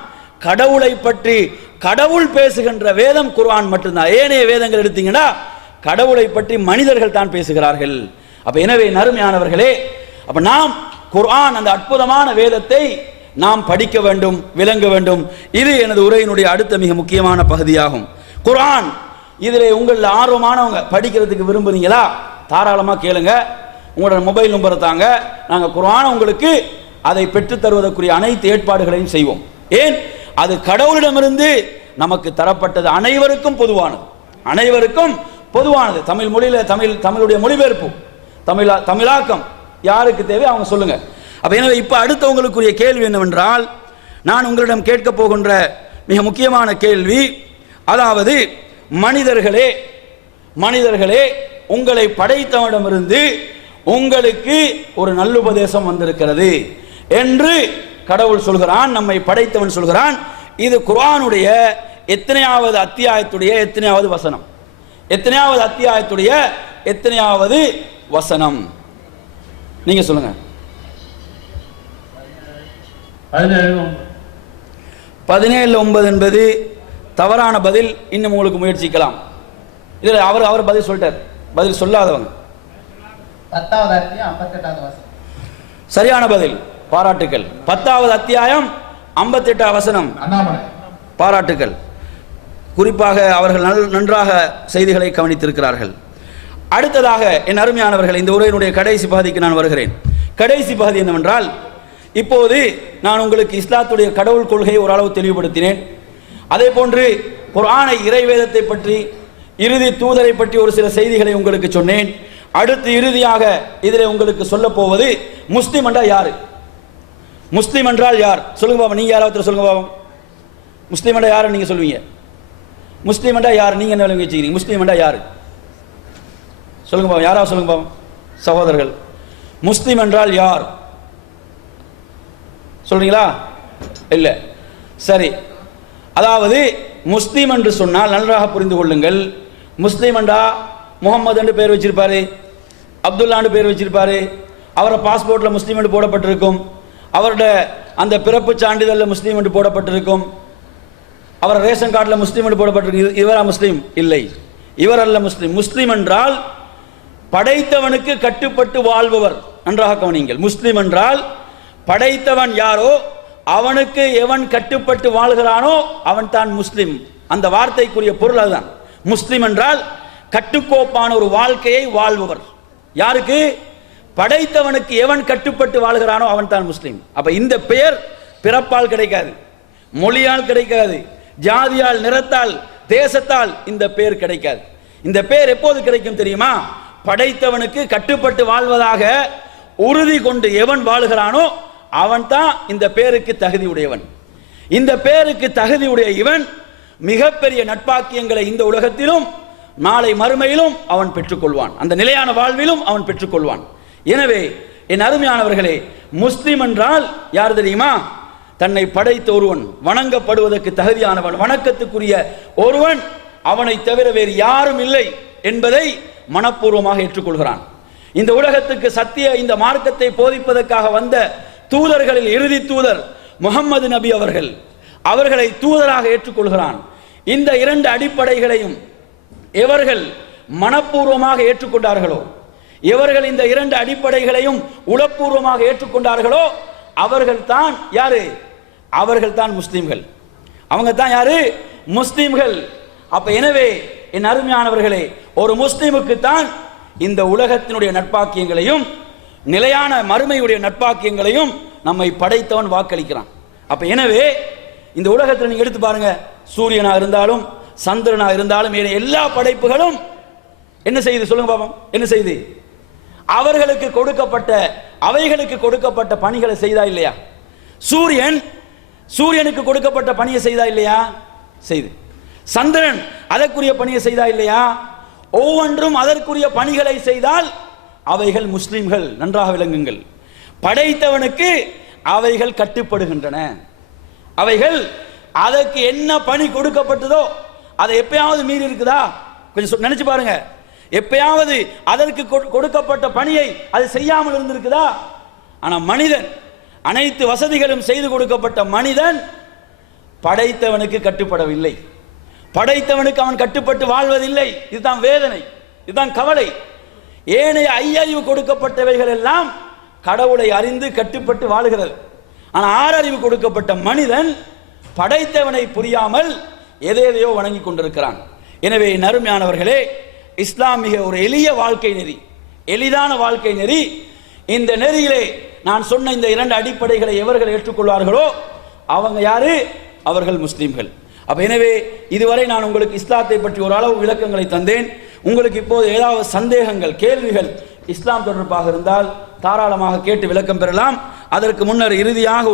கடவுளை பற்றி கடவுள் பேசுகின்ற வேதம் குர்ஆன் மட்டும்தான். ஏனைய வேதங்கள் எடுத்தீங்கன்னா கடவுளை பற்றி மனிதர்கள் தான் பேசுகிறார்கள். அப்ப எனவே நறுமையானவர்களே, அப்ப நாம் குர்ஆன் அந்த அற்புதமான வேதத்தை நாம் படிக்க வேண்டும், விளங்க வேண்டும். இது எனது உரையினுடைய அடுத்த மிக முக்கியமான பகுதியாகும். குர்ஆன் இதில் உங்களில் ஆர்வமானவங்க படிக்கிறதுக்கு விரும்புறீங்களா? தாராளமாக கேளுங்க. உங்களோட மொபைல் நம்பரை தாங்க, நாங்கள் குர்ஆனை உங்களுக்கு அதை பெற்றுத் தருவதற்குரிய அனைத்து ஏற்பாடுகளையும் செய்வோம். ஏன்? அது கடவுளிடமிருந்து நமக்கு தரப்பட்டது, அனைவருக்கும் பொதுவானது, அனைவருக்கும் பொதுவானது. தமிழ் மொழியில தமிழுடைய மொழிபெயர்ப்பு, தமிழாக்கம் யாருக்கு தேவை அவங்க சொல்லுங்க. அப்ப எனவே இப்ப அடுத்தவங்களுக்குரிய கேள்வி என்னவென்றால், நான் உங்களிடம் கேட்க போகின்ற மிக முக்கியமான கேள்வி, அதாவது மனிதர்களே உங்களை படைத்தவனிடமிருந்து உங்களுக்கு ஒரு நல்லுபதேசம் வந்திருக்கிறது என்று கடவுள் சொல்கிறான், நம்மை படைத்தவன் சொல்கிறான். இது குர்ஆனுடைய எத்தனையாவது அத்தியாயத்துடைய எத்தனையாவது வசனம்? எத்தனையாவது அத்தியாயத்துடைய எத்தனையாவது வசனம்? நீங்க சொல்லுங்க. 17:9 என்பது தவறான பதில். இன்னும் உங்களுக்கு முயற்சிக்கலாம். இதில் அவர் பதில் சொல்லிட்டார். பதில் சொல்லாதவங்க 10வது அத்தியாயம் 58வது வசனம். சரியான பதில், பாராட்டுக்கள். 10வது அத்தியாயம் 58வது வசனம், பாராட்டுக்கள். குறிப்பாக அவர்கள் நன்றாக செய்திகளை கவனித்திருக்கிறார்கள். அடுத்ததாக என் அருமையானவர்கள், இந்த உரையினுடைய கடைசி பகுதிக்கு நான் வருகிறேன். கடைசி பகுதி என்னவென்றால், இப்போது நான் உங்களுக்கு இஸ்லாத்துடைய கடவுள் கொள்கையை ஓரளவு தெளிவுபடுத்தினேன். அதே போன்று குர்ஆனை, இறைவேதத்தை பற்றி, இறுதி தூதரை பற்றி ஒரு சில செய்திகளை உங்களுக்கு சொன்னேன். அடுத்து இறுதியாக இதில் உங்களுக்கு சொல்ல போவது முஸ்லிம் என்றால் யாரு? முஸ்லிம் என்றால் யார்? சொல்லுங்க பாபா, நீங்க யாராவது சொல்லுங்க பாபா. முஸ்லிம் என்றால் யாரு நீங்க சொல்லுவீங்க? முஸ்லிம் என்றால் யார்? நீங்க என்ன விளங்கி வச்சுக்கிறீங்க? முஸ்லிம் என்றால் யாரு? சொல்லுங்க பாபா, யாராவது சொல்லுங்க பாபா. சகோதரர்கள், முஸ்லிம் என்றால் யார் சொல்றீங்களா? இல்லை, சரி. அதாவது முஸ்லீம் என்று சொன்னால் நன்றாக புரிந்து கொள்ளுங்கள். முஸ்லீம் என்றா முகமது என்று பேர் வச்சிருப்பாரு, அப்துல்லான்னு பேர் வச்சிருப்பாரு, அவரை பாஸ்போர்ட்ல முஸ்லீம் என்று போடப்பட்டிருக்கும், அவருடைய அந்த பிறப்பு சான்றிதழில் முஸ்லீம் என்று போடப்பட்டிருக்கும், அவர் ரேஷன் கார்டில் முஸ்லீம் என்று போடப்பட்டிருக்கும். இவரா முஸ்லீம்? இல்லை, இவர் அல்ல முஸ்லீம். முஸ்லீம் என்றால் படைத்தவனுக்கு கட்டுப்பட்டு வாழ்பவர். நன்றாக கவனியுங்கள். முஸ்லீம் என்றால் படைத்தவன் யாரோ அவனுக்கு எவன் கட்டுப்பட்டு வாழ்கிறானோ அவன் தான் முஸ்லிம். அந்த வார்த்தைக்குரிய பொருள் அதுதான். முஸ்லிம் என்றால் கட்டுக்கோப்பான ஒரு வாழ்க்கையை வாழ்பவர். யாருக்கு? படைத்தவனுக்கு எவன் கட்டுப்பட்டு வாழ்கிறானோ அவன் தான் முஸ்லிம். அப்ப இந்த பெயர் பிறப்பால் கிடைக்காது, மொழியால் கிடைக்காது, ஜாதியால், நிறத்தால், தேசத்தால் இந்த பெயர் கிடைக்காது. இந்த பெயர் எப்போது கிடைக்கும் தெரியுமா? படைத்தவனுக்கு கட்டுப்பட்டு வாழ்வதாக உறுதி கொண்டு எவன் வாழ்கிறானோ அவன் தான் இந்த பேருக்கு தகுதி உடையவன். இந்த பேருக்கு தகுதி உடைய இவன் மிகப்பெரிய நட்பாக்கியங்களை இந்த உலகத்திலும் நாளை மறுமையிலும் அவன் பெற்றுக்கொள்வான். அந்த நிலையான வாழ்விலும் அவன் பெற்றுக்கொள்வான். எனவே என் அருமையானவர்களே, முஸ்லிம் என்றால் யார் தெரியுமா? தன்னை படைத்த ஒருவன், வணங்கப்படுவதற்கு தகுதியானவன், வணக்கத்துக்குரிய ஒருவன், அவனை தவிர வேறு யாரும் இல்லை என்பதை மனப்பூர்வமாக ஏற்றுக்கொள்கிறான். இந்த உலகத்துக்கு சத்திய இந்த மார்க்கத்தை போதிப்பதற்காக வந்த தூதர்களில் இறுதி தூதர் முகம்மது நபி அவர்களை தூதராக ஏற்றுக்கொள்கிறான். இந்த இரண்டு அடிப்படைகளையும் எவர்கள் மனப்பூர்வமாக ஏற்றுக்கொண்டார்களோ, எவர்கள் இந்த இரண்டு அடிப்படைகளையும் உளப்பூர்வமாக ஏற்றுக்கொண்டார்களோ அவர்கள் தான் யாரு? அவர்கள் தான் முஸ்லிம்கள். அவங்க தான் யாரு? முஸ்லிம்கள். அப்ப எனவே என் அருமையானவர்களே, ஒரு முஸ்லிமுக்கு தான் இந்த உலகத்தினுடைய நட்பாக்கியங்களையும் நிலையான மறுமையுடைய நட்பாக்கியங்களையும் நம்மை படைத்தவன் வாக்களிக்கிறான். அப்ப எனவே இந்த உலகத்தில் நீங்க எடுத்து பாருங்க, சூரியனா இருந்தாலும் சந்திரனா இருந்தாலும் எல்லா படைப்புகளும் என்ன செய்யுது? சொல்லுங்க பாப்போம், என்ன செய்யுது? அவர்களுக்கு கொடுக்கப்பட்ட, அவைகளுக்கு கொடுக்கப்பட்ட பணிகளை செய்தா இல்லையா? சூரியனுக்கு கொடுக்கப்பட்ட பணியை செய்தா இல்லையா? செய்து. சந்திரன் அதற்குரிய பணியை செய்தா இல்லையா? ஒவ்வொன்றும் அதற்குரிய பணிகளை செய்தால் அவைகள் முஸ்லிம்கள். நன்றாக விளங்குங்கள். படைத்தவனுக்கு அவைகள் கட்டுப்படுகின்றன. அவைகள் அதற்கு என்ன பணி கொடுக்கப்பட்டதோ அதை எப்பயாவது மீறி இருக்குதா? கொஞ்சம் நினைச்சு பாருங்க. எப்பயாவது அதற்கு கொடுக்கப்பட்ட பணியை அது செய்யாமல் இருந்திருக்குதா? ஆனா மனிதன், அனைத்து வசதிகளும் செய்து கொடுக்கப்பட்ட மனிதன் படைத்தவனுக்கு கட்டுப்படவில்லை. படைத்தவனுக்கு அவன் கட்டுப்பட்டு வாழ்வதில்லை. இதுதான் வேதனை, இதுதான் கவலை. ஏனைய ஐயறிவு கொடுக்கப்பட்டவைகள் எல்லாம் கடவுளை அறிந்து கட்டுப்பட்டு வாழுகிறது. ஆனால் ஆறறிவு கொடுக்கப்பட்ட மனிதன் படைத்தவனை புரியாமல் எதையோ வணங்கி கொண்டிருக்கிறான். எனவே நறுமையானவர்களே, இஸ்லாம் மிக ஒரு எளிய வாழ்க்கை நெறி, எளிதான வாழ்க்கை நெறி. இந்த நெறியிலே நான் சொன்ன இந்த இரண்டு அடிப்படைகளை எவர்கள் ஏற்றுக்கொள்வார்களோ அவங்க யாரு? அவர்கள் முஸ்லிம்கள். அப்ப எனவே இதுவரை நான் உங்களுக்கு இஸ்லாத்தை பற்றி ஒரு அளவு விளக்கங்களை தந்தேன். உங்களுக்கு இப்போது ஏதாவது சந்தேகங்கள், கேள்விகள் இஸ்லாம் தொடர்பாக இருந்தால் தாராளமாக கேட்டு விளக்கம் பெறலாம். அதற்கு முன்னர் இறுதியாக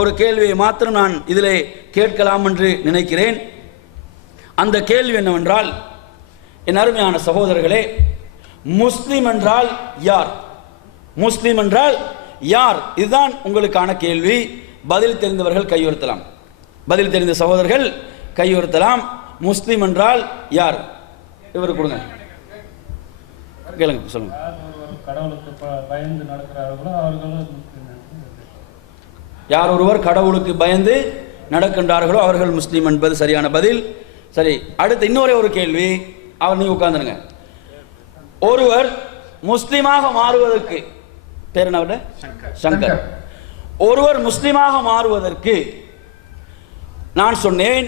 ஒரு கேள்வியை மாத்திரம் நான் இதிலே கேட்கலாம் என்று நினைக்கிறேன். அந்த கேள்வி என்னவென்றால், என் அருமையான சகோதரர்களே, முஸ்லிம் என்றால் யார்? முஸ்லிம் என்றால் யார்? இதுதான் உங்களுக்கான கேள்வி. பதில் தெரிந்தவர்கள் கையுறுத்தலாம். பதில் தெரிந்த சகோதரர்கள் கையுறுத்தலாம். முஸ்லிம் என்றால் யார்? இவர் கொடுங்க, கேளுங்க, சொல்லுங்க. கடவுளுக்கு பயந்து நடக்கிறார்களோ அவர்களும் யார் ஒருவர் கடவுளுக்கு பயந்து நடக்கின்றார்களோ அவர்கள் முஸ்லீம் என்பது சரியான பதில். சரி, அடுத்து இன்னொரு ஒரு கேள்வி. அவர் நீங்க உட்கார்ந்துருங்க. ஒருவர் முஸ்லீமாக மாறுவதற்கு பேர் என்ன? சங்கர். ஒருவர் முஸ்லீமாக மாறுவதற்கு நான் சொன்னேன்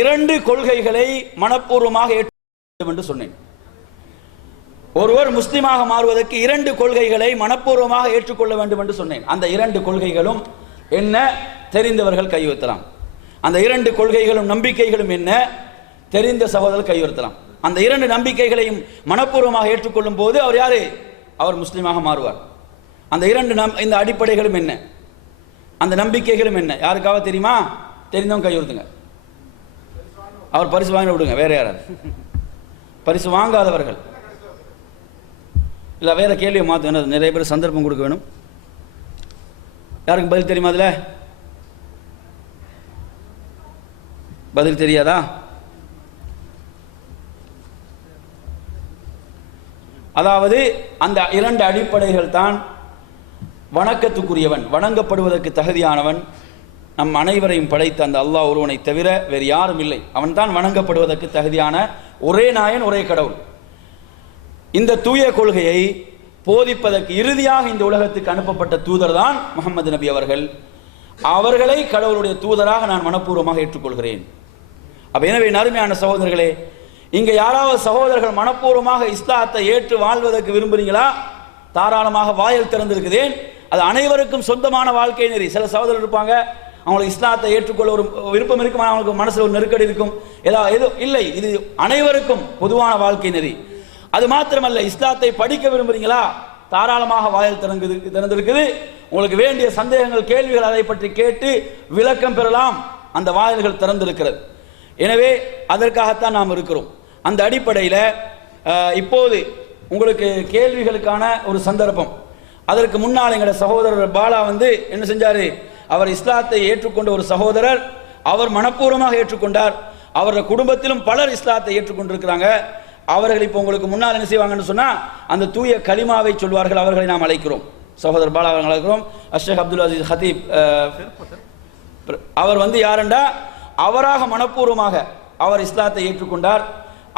2 கொள்கைகளை மனப்பூர்வமாக ஏற்றுக்கொள்ள வேண்டும் என்று சொன்னேன். ஒருவர் முஸ்லீமாக மாறுவதற்கு 2 கொள்கைகளை மனப்பூர்வமாக ஏற்றுக்கொள்ள வேண்டும் என்று சொன்னேன். அந்த 2 கொள்கைகளும் என்ன? தெரிந்தவர்கள் கையுறுத்தலாம். அந்த 2 கொள்கைகளும் நம்பிக்கைகளும் என்ன? தெரிந்த சகோதரர்கள் கையுறுத்தலாம். அந்த 2 நம்பிக்கைகளையும் மனப்பூர்வமாக ஏற்றுக்கொள்ளும் போது அவர் யாரு? அவர் முஸ்லீமாக மாறுவார். அந்த 2 இந்த அடிப்படைகளும் என்ன? அந்த நம்பிக்கைகளும் என்ன? யாருக்காவது தெரியுமா? தெரிந்தவங்க கையுறுத்துங்க. அவர் பரிசு வாங்க விடுங்க. வேற யாராவது பரிசு வாங்காதவர்கள் இல்லை, வேற கேள்வியை மாற்ற நிறைய பேர் சந்தர்ப்பம் கொடுக்க வேணும். யாருக்கு பதில் தெரியுமா? அதில் பதில் தெரியாதா? அதாவது அந்த 2 அடிப்படைகள் தான் வணக்கத்துக்குரியவன், வணங்கப்படுவதற்கு தகுதியானவன், நம் அனைவரையும் படைத்த அந்த அல்லாஹ் ஒருவனை தவிர வேறு யாரும் இல்லை. அவன் தான் வணங்கப்படுவதற்கு தகுதியான ஒரே நாயன், ஒரே கடவுள். இந்த தூய கொள்கையை போதிப்பதற்கு இறுதியாக இந்த உலகத்துக்கு அனுப்பப்பட்ட தூதர் தான் முஹம்மது நபி அவர்கள். அவர்களை கடவுளுடைய தூதராக நான் மனப்பூர்வமாக ஏற்றுக்கொள்கிறேன். எனவே அருமையான சகோதரர்களே, இங்க யாராவது சகோதரர்கள் மனப்பூர்வமாக இஸ்லாத்தை ஏற்று வாழ்வதற்கு விரும்புறீங்களா? தாராளமாக வாயில் திறந்திருக்கிறேன். அது அனைவருக்கும் சொந்தமான வாழ்க்கை நெறி. சில சகோதரர் இருப்பாங்க, அவங்களுக்கு இஸ்லாத்தை ஏற்றுக்கொள்ள ஒரு விருப்பம் இருக்கும், அவங்களுக்கு மனசில் ஒரு நெருக்கடி இருக்கும், ஏதோ இல்லை. இது அனைவருக்கும் பொதுவான வாழ்க்கை நெறி. அது மாத்திரமல்ல, இஸ்லாத்தை படிக்க விரும்புறீங்களா? தாராளமாக வாயில் திறந்திருக்குது. உங்களுக்கு வேண்டிய சந்தேகங்கள், கேள்விகள் அதை பற்றி கேட்டு விளக்கம் பெறலாம். அந்த வாயில்கள் திறந்திருக்கிறது. எனவே அதற்காகத்தான் நாம் இருக்கிறோம். அந்த அடிப்படையில் இப்போது உங்களுக்கு கேள்விகளுக்கான ஒரு சந்தர்ப்பம். அதற்கு முன்னால் எங்களுடைய சகோதரர் பாலா என்ன செஞ்சாரு? அவர் இஸ்லாத்தை ஏற்றுக்கொண்ட ஒரு சகோதரர், அவர் மனப்பூர்வமாக ஏற்றுக்கொண்டார். அவருடைய குடும்பத்திலும் பலர் இஸ்லாத்தை ஏற்றுக்கொண்டிருக்கிறாங்க. அவர்கள் இப்போ உங்களுக்கு முன்னால் என்ன செய்வாங்கன்னு சொன்னா, அந்த தூய கலிமாவை சொல்வார்கள். அவர்களை நாம் அழைக்கிறோம். சகோதரர் பாலா அவர்கள் அழைக்கிறோம். அஷ்ஷேக் அப்துல் அசீஸ் ஹதீப் அவர் யாருண்டா, அவராக மனப்பூர்வமாக அவர் இஸ்லாத்தை ஏற்றுக்கொண்டார்.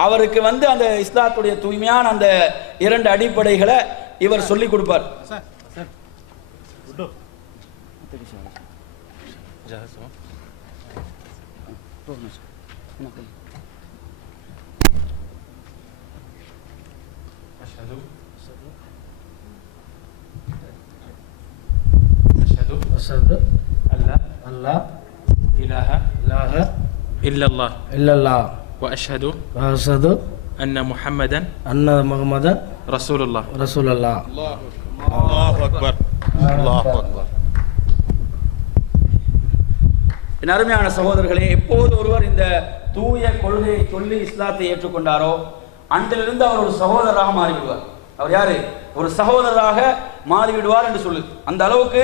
அவருக்கு அந்த இஸ்லாத்துடைய தூய்மையான அந்த 2 அடிப்படைகளை இவர் சொல்லிக் கொடுப்பார். أشهد أن لا إله إلا الله وأشهد أن محمدا رسول الله. الله أكبر. என் அருமையான சகோதரர்களே, எப்போது ஒருவர் இந்த தூய கொள்கையை சொல்லி இஸ்லாத்தை ஏற்றுக்கொண்டாரோ அன்றிலிருந்து அவர் ஒரு சகோதரராக மாறிவிடுவார். அவர் யாரு? ஒரு சகோதரராக மாறிவிடுவார் என்று சொல்லுது. அந்த அளவுக்கு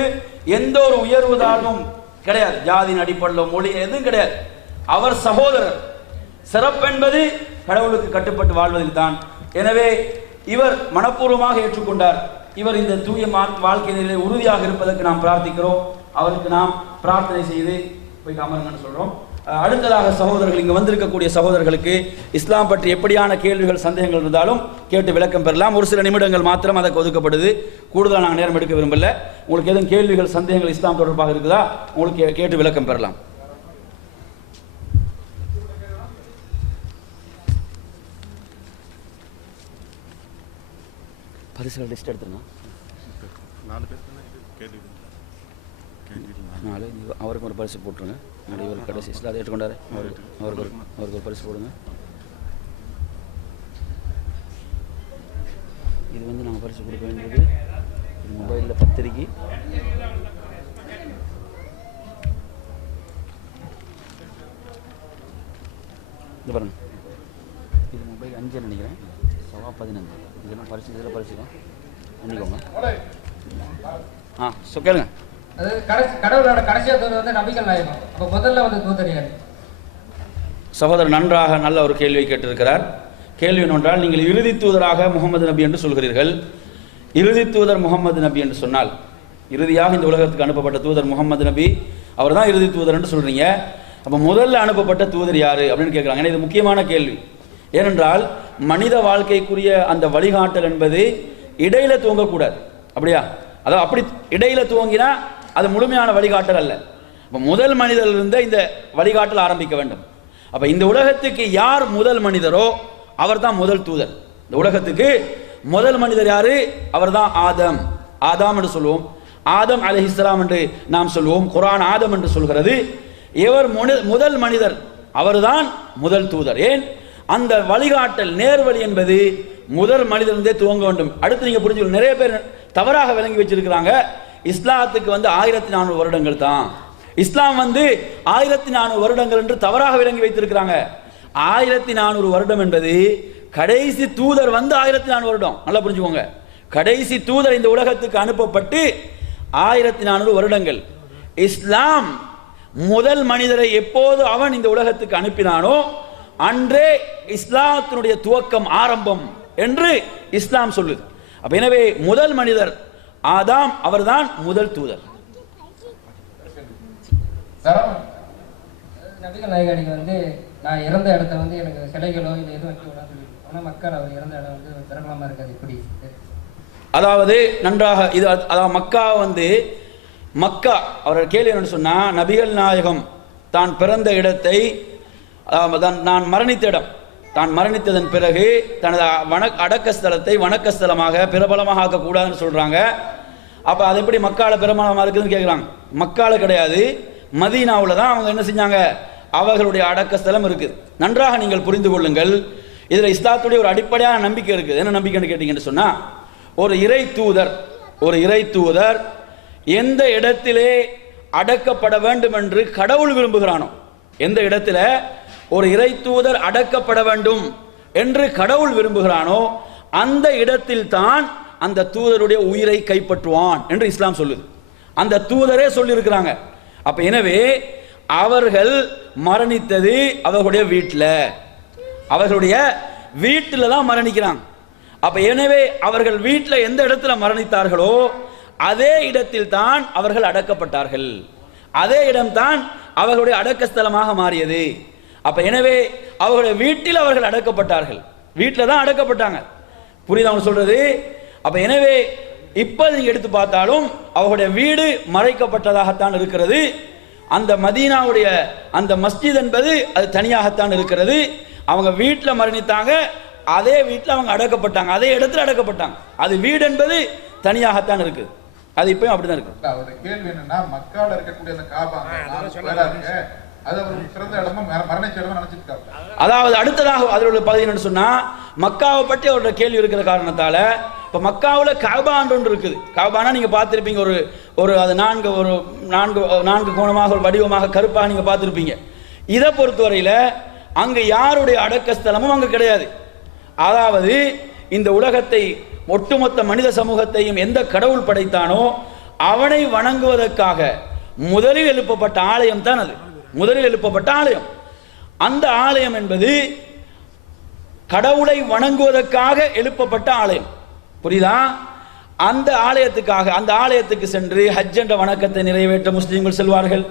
எந்த ஒரு உயர்வு தாழ்வும் கிடையாது. ஜாதியின் அடிப்படையில், மொழி எதுவும் கிடையாது. அவர் சகோதரர். சிறப்பென்பது கடவுளுக்கு கட்டுப்பட்டு வாழ்வதில் தான். எனவே இவர் மனப்பூர்வமாக ஏற்றுக்கொண்டார். இவர் இந்த தூய வாழ்க்கையிலே உறுதியாக இருப்பதற்கு நாம் பிரார்த்திக்கிறோம். அவருக்கு நாம் பிரார்த்தனை செய்து போய் அமருங்கன்னு சொல்றோம். அடுத்ததாக சகோதரர்கள், இங்கு வந்திருக்கக்கூடிய சகோதரர்களுக்கு இஸ்லாம் பற்றி எப்படியான கேள்விகள், சந்தேகங்கள் இருந்தாலும் கேட்டு விளக்கம் பெறலாம். ஒரு சில நிமிடங்கள் மாத்திரம் அதற்கு ஒதுக்கப்படுது. கூடுதலாக நாங்கள் நேரம் எடுக்க விரும்பல. உங்களுக்கு எதுவும் கேள்விகள், சந்தேகங்கள் இஸ்லாம் தொடர்பாக இருக்குதா, உங்களுக்கு கேட்டு விளக்கம் பெறலாம். பரிசுகள் லிஸ்ட் எடுத்துருங்க. 4 பேர் கேள்வி அவருக்கு ஒரு பரிசு போட்டுருங்க. இவர் கடைசி இஸ்லாத்தை ஏற்றுக்கொண்டாரு, அவருக்கு ஒரு பரிசு போடுங்க. இது நாங்கள் பரிசு கொடுக்க வேண்டியது மொபைலில் பத்திரிக்கை. இது பாருங்க, இது மொபைல் 5 நினைக்கிறேன், சவா 15. இதெல்லாம் பரிசு, இதில் பரிசுக்கும் பண்ணிக்கோங்க. கேளுங்க. கடவுளோட கடைசியா தூதர் நபிகள் நாயகம். அப்ப முதல்ல தூதர் யாரு? சகோதரர் நன்றாக நல்ல ஒரு கேள்வி கேட்டிருக்கிறார். கேள்வி என்னவென்றால், நீங்கள் இறுதி தூதராக முகமது நபி என்று சொல்கிறீர்கள். இறுதி தூதர் முகமது நபி என்று சொன்னால் இறுதியாக இந்த உலகத்துக்கு அனுப்பப்பட்ட தூதர் முகமது நபி, அவர் தான் இறுதி தூதர் என்று சொல்றீங்க. அப்போ முதல்ல அனுப்பப்பட்ட தூதர் யாரு அப்படின்னு கேட்குறாங்க. ஏன்னா இது முக்கியமான கேள்வி. ஏனென்றால் மனித வாழ்க்கைக்குரிய அந்த வழிகாட்டல் என்பது இடையில துவங்கக்கூடாது. அப்படியா? அதாவது அப்படி இடையில துவங்கினா அது முழுமையான வழிகாட்டல் அல்ல. இப்போ முதல் மனிதரிலிருந்து இந்த வழிகாட்டல் ஆரம்பிக்க வேண்டும். அப்போ இந்த உலகத்துக்கு யார் முதல் மனிதரோ அவர் தான் முதல் தூதர். இந்த உலகத்துக்கு முதல் மனிதர் யாரு? அவர் தான் ஆதம். ஆதாம் என்று சொல்லுவோம், ஆதம் அலைஹிஸ்ஸலாம் என்று நாம் சொல்லுவோம். குர்ஆன் ஆதம் என்று சொல்கிறது. இவர் முதல் மனிதர், அவர்தான் முதல் தூதர். ஏன்? அந்த வழிகாட்டல் நேர்வழி என்பது முதல் மனிதர்ந்தே துவங்க வேண்டும். அடுத்து நீங்க புரிஞ்சுக்கணும், நிறைய பேர் தவறாக விளங்கி வச்சிருக்கிறாங்க. இஸ்லாத்துக்கு 1400 வருடங்கள் தான், இஸ்லாம் 1400 வருடங்கள் என்று தவறாக விளங்கி வைத்திருக்கிறாங்க. 1400 வருடம் என்பது கடைசி தூதர் 1400 வருடம். நல்லா புரிஞ்சுக்கோங்க, கடைசி தூதர் இந்த உலகத்துக்கு அனுப்பப்பட்டு 1400 வருடங்கள். இஸ்லாம் முதல் மனிதரை எப்போது அவன் இந்த உலகத்துக்கு அனுப்பினானோ அன்றே இஸ்லாத்தினுடைய துவக்கம் ஆரம்பம் என்று இஸ்லாம் சொல்லுது. அப்ப எனவே முதல் மனிதர் ஆதாம், அவர்தான் முதல் தூதர். நபிகள் நாயகனுக்கு நான் இறந்த இடத்த எனக்கு சிலைகளோ இல்லை எதுவும் வைக்க விடான்னு சொல்லி, ஆனால் மக்கள் அவர் இறந்த இடம் பிரபலமாக இருக்காது. இப்படி அதாவது நன்றாக இது, அதாவது மக்கா மக்கா அவரோட கேள்வி என்னன்னு சொன்னா, நபிகள் நாயகம் தான் பிறந்த இடத்தை, நான் மரணித்த இடம், தான் மரணித்ததன் பிறகு தனது அடக்க ஸ்தலத்தை வணக்கஸ்தலமாக பிரபலமாக ஆக்கக்கூடாதுன்னு சொல்றாங்க. அப்ப அது எப்படி மக்கால பிரபலமாக இருக்குதுன்னு கேட்குறாங்க. மக்கால கிடையாது, மதீனாவில் தான் அவங்க என்ன செஞ்சாங்க, அவர்களுடைய அடக்க ஸ்தலம் இருக்குது. நன்றாக நீங்கள் புரிந்து கொள்ளுங்கள். இதுல இஸ்லாத்துடைய ஒரு அடிப்படையான நம்பிக்கை இருக்குது. என்ன நம்பிக்கைன்னு கேட்டீங்கன்னு சொன்னா, ஒரு இறை தூதர் எந்த இடத்திலே அடக்கப்பட வேண்டும் என்று கடவுள் விரும்புகிறானோ, எந்த இடத்துல ஒரு இறை தூதர் அடக்கப்பட வேண்டும் என்று கடவுள் விரும்புகிறானோ அந்த இடத்தில் தான் அந்த தூதருடைய உயிரை கைப்பற்றுவான் என்று இஸ்லாம் சொல்லுது. அந்த தூதரே சொல்லியிருக்கிறாங்க. அப்ப எனவே அவர்கள் மரணித்தது அவர்களுடைய வீட்டில் தான் மரணிக்கிறாங்க. அப்ப எனவே அவர்கள் வீட்டில் எந்த இடத்துல மரணித்தார்களோ அதே இடத்தில் தான் அவர்கள் அடக்கப்பட்டார்கள். அதே இடம்தான் அவர்களுடைய அடக்கஸ்தலமாக மாறியது. அப்ப எனவே அவர்களுடைய வீட்டில் அவர்கள் அடக்கப்பட்டார்கள், வீட்டில் தான் அடக்கப்பட்டாங்க. புரியுதா அவங்க சொல்றது? அப்ப எனவே இப்ப நீங்க எடுத்து பார்த்தாலும் அவர்களுடைய வீடு மறைக்கப்பட்டதாகத்தான் இருக்கிறது. அந்த மதீனாவுடைய அந்த மஸ்ஜித் என்பது அது தனியாகத்தான் இருக்கிறது. அவங்க வீட்டில் மரணித்தாங்க, அதே வீட்டில் அவங்க அடக்கப்பட்டாங்க, அதே இடத்துல அடக்கப்பட்டாங்க. அது வீடு என்பது தனியாகத்தான் இருக்குது. அது இப்பயும் அப்படிதான் இருக்கு. அவருடைய கேள்வி என்னன்னா, மக்கால இருக்கக்கூடிய அந்த காபா அது அவர் பிறந்த இடமா மரணிச்ச இடமா நினைச்சிருக்காரு. அதாவது அடுத்ததாக அதில் உள்ள பகுதி என்னன்னு சொன்னா, மக்காவை பற்றி அவருடைய கேள்வி இருக்கிற காரணத்தால இப்ப மக்காவுல கஅபான்னு ஒன்று இருக்குது. கஅபானா நீங்க பார்த்திருப்பீங்க, ஒரு அது நான்கு கோணமாக ஒரு வடிவமாக கருப்பாக நீங்க பார்த்திருப்பீங்க. இதை பொறுத்தவரையில அங்க யாருடைய அடக்கஸ்தலமும் அங்க கிடையாது. அதாவது இந்த உலகத்தை ஒட்டுமொத்த மனித சமூகத்தையும் எந்த கடவுள் படைத்தானோ அவனை வணங்குவதற்காக முதலில் எழுப்பப்பட்ட ஆலயம் தான் அது. முதலில் எழுப்பப்பட்ட ஆலயம். அந்த ஆலயம் என்பது கடவுளை வணங்குவதற்காக எழுப்பப்பட்ட ஆலயம். புரியுதா? அந்த ஆலயத்துக்கு சென்று ஹஜ் என்ற வணக்கத்தை நிறைவேற்ற முஸ்லிம்கள் செல்வார்கள்,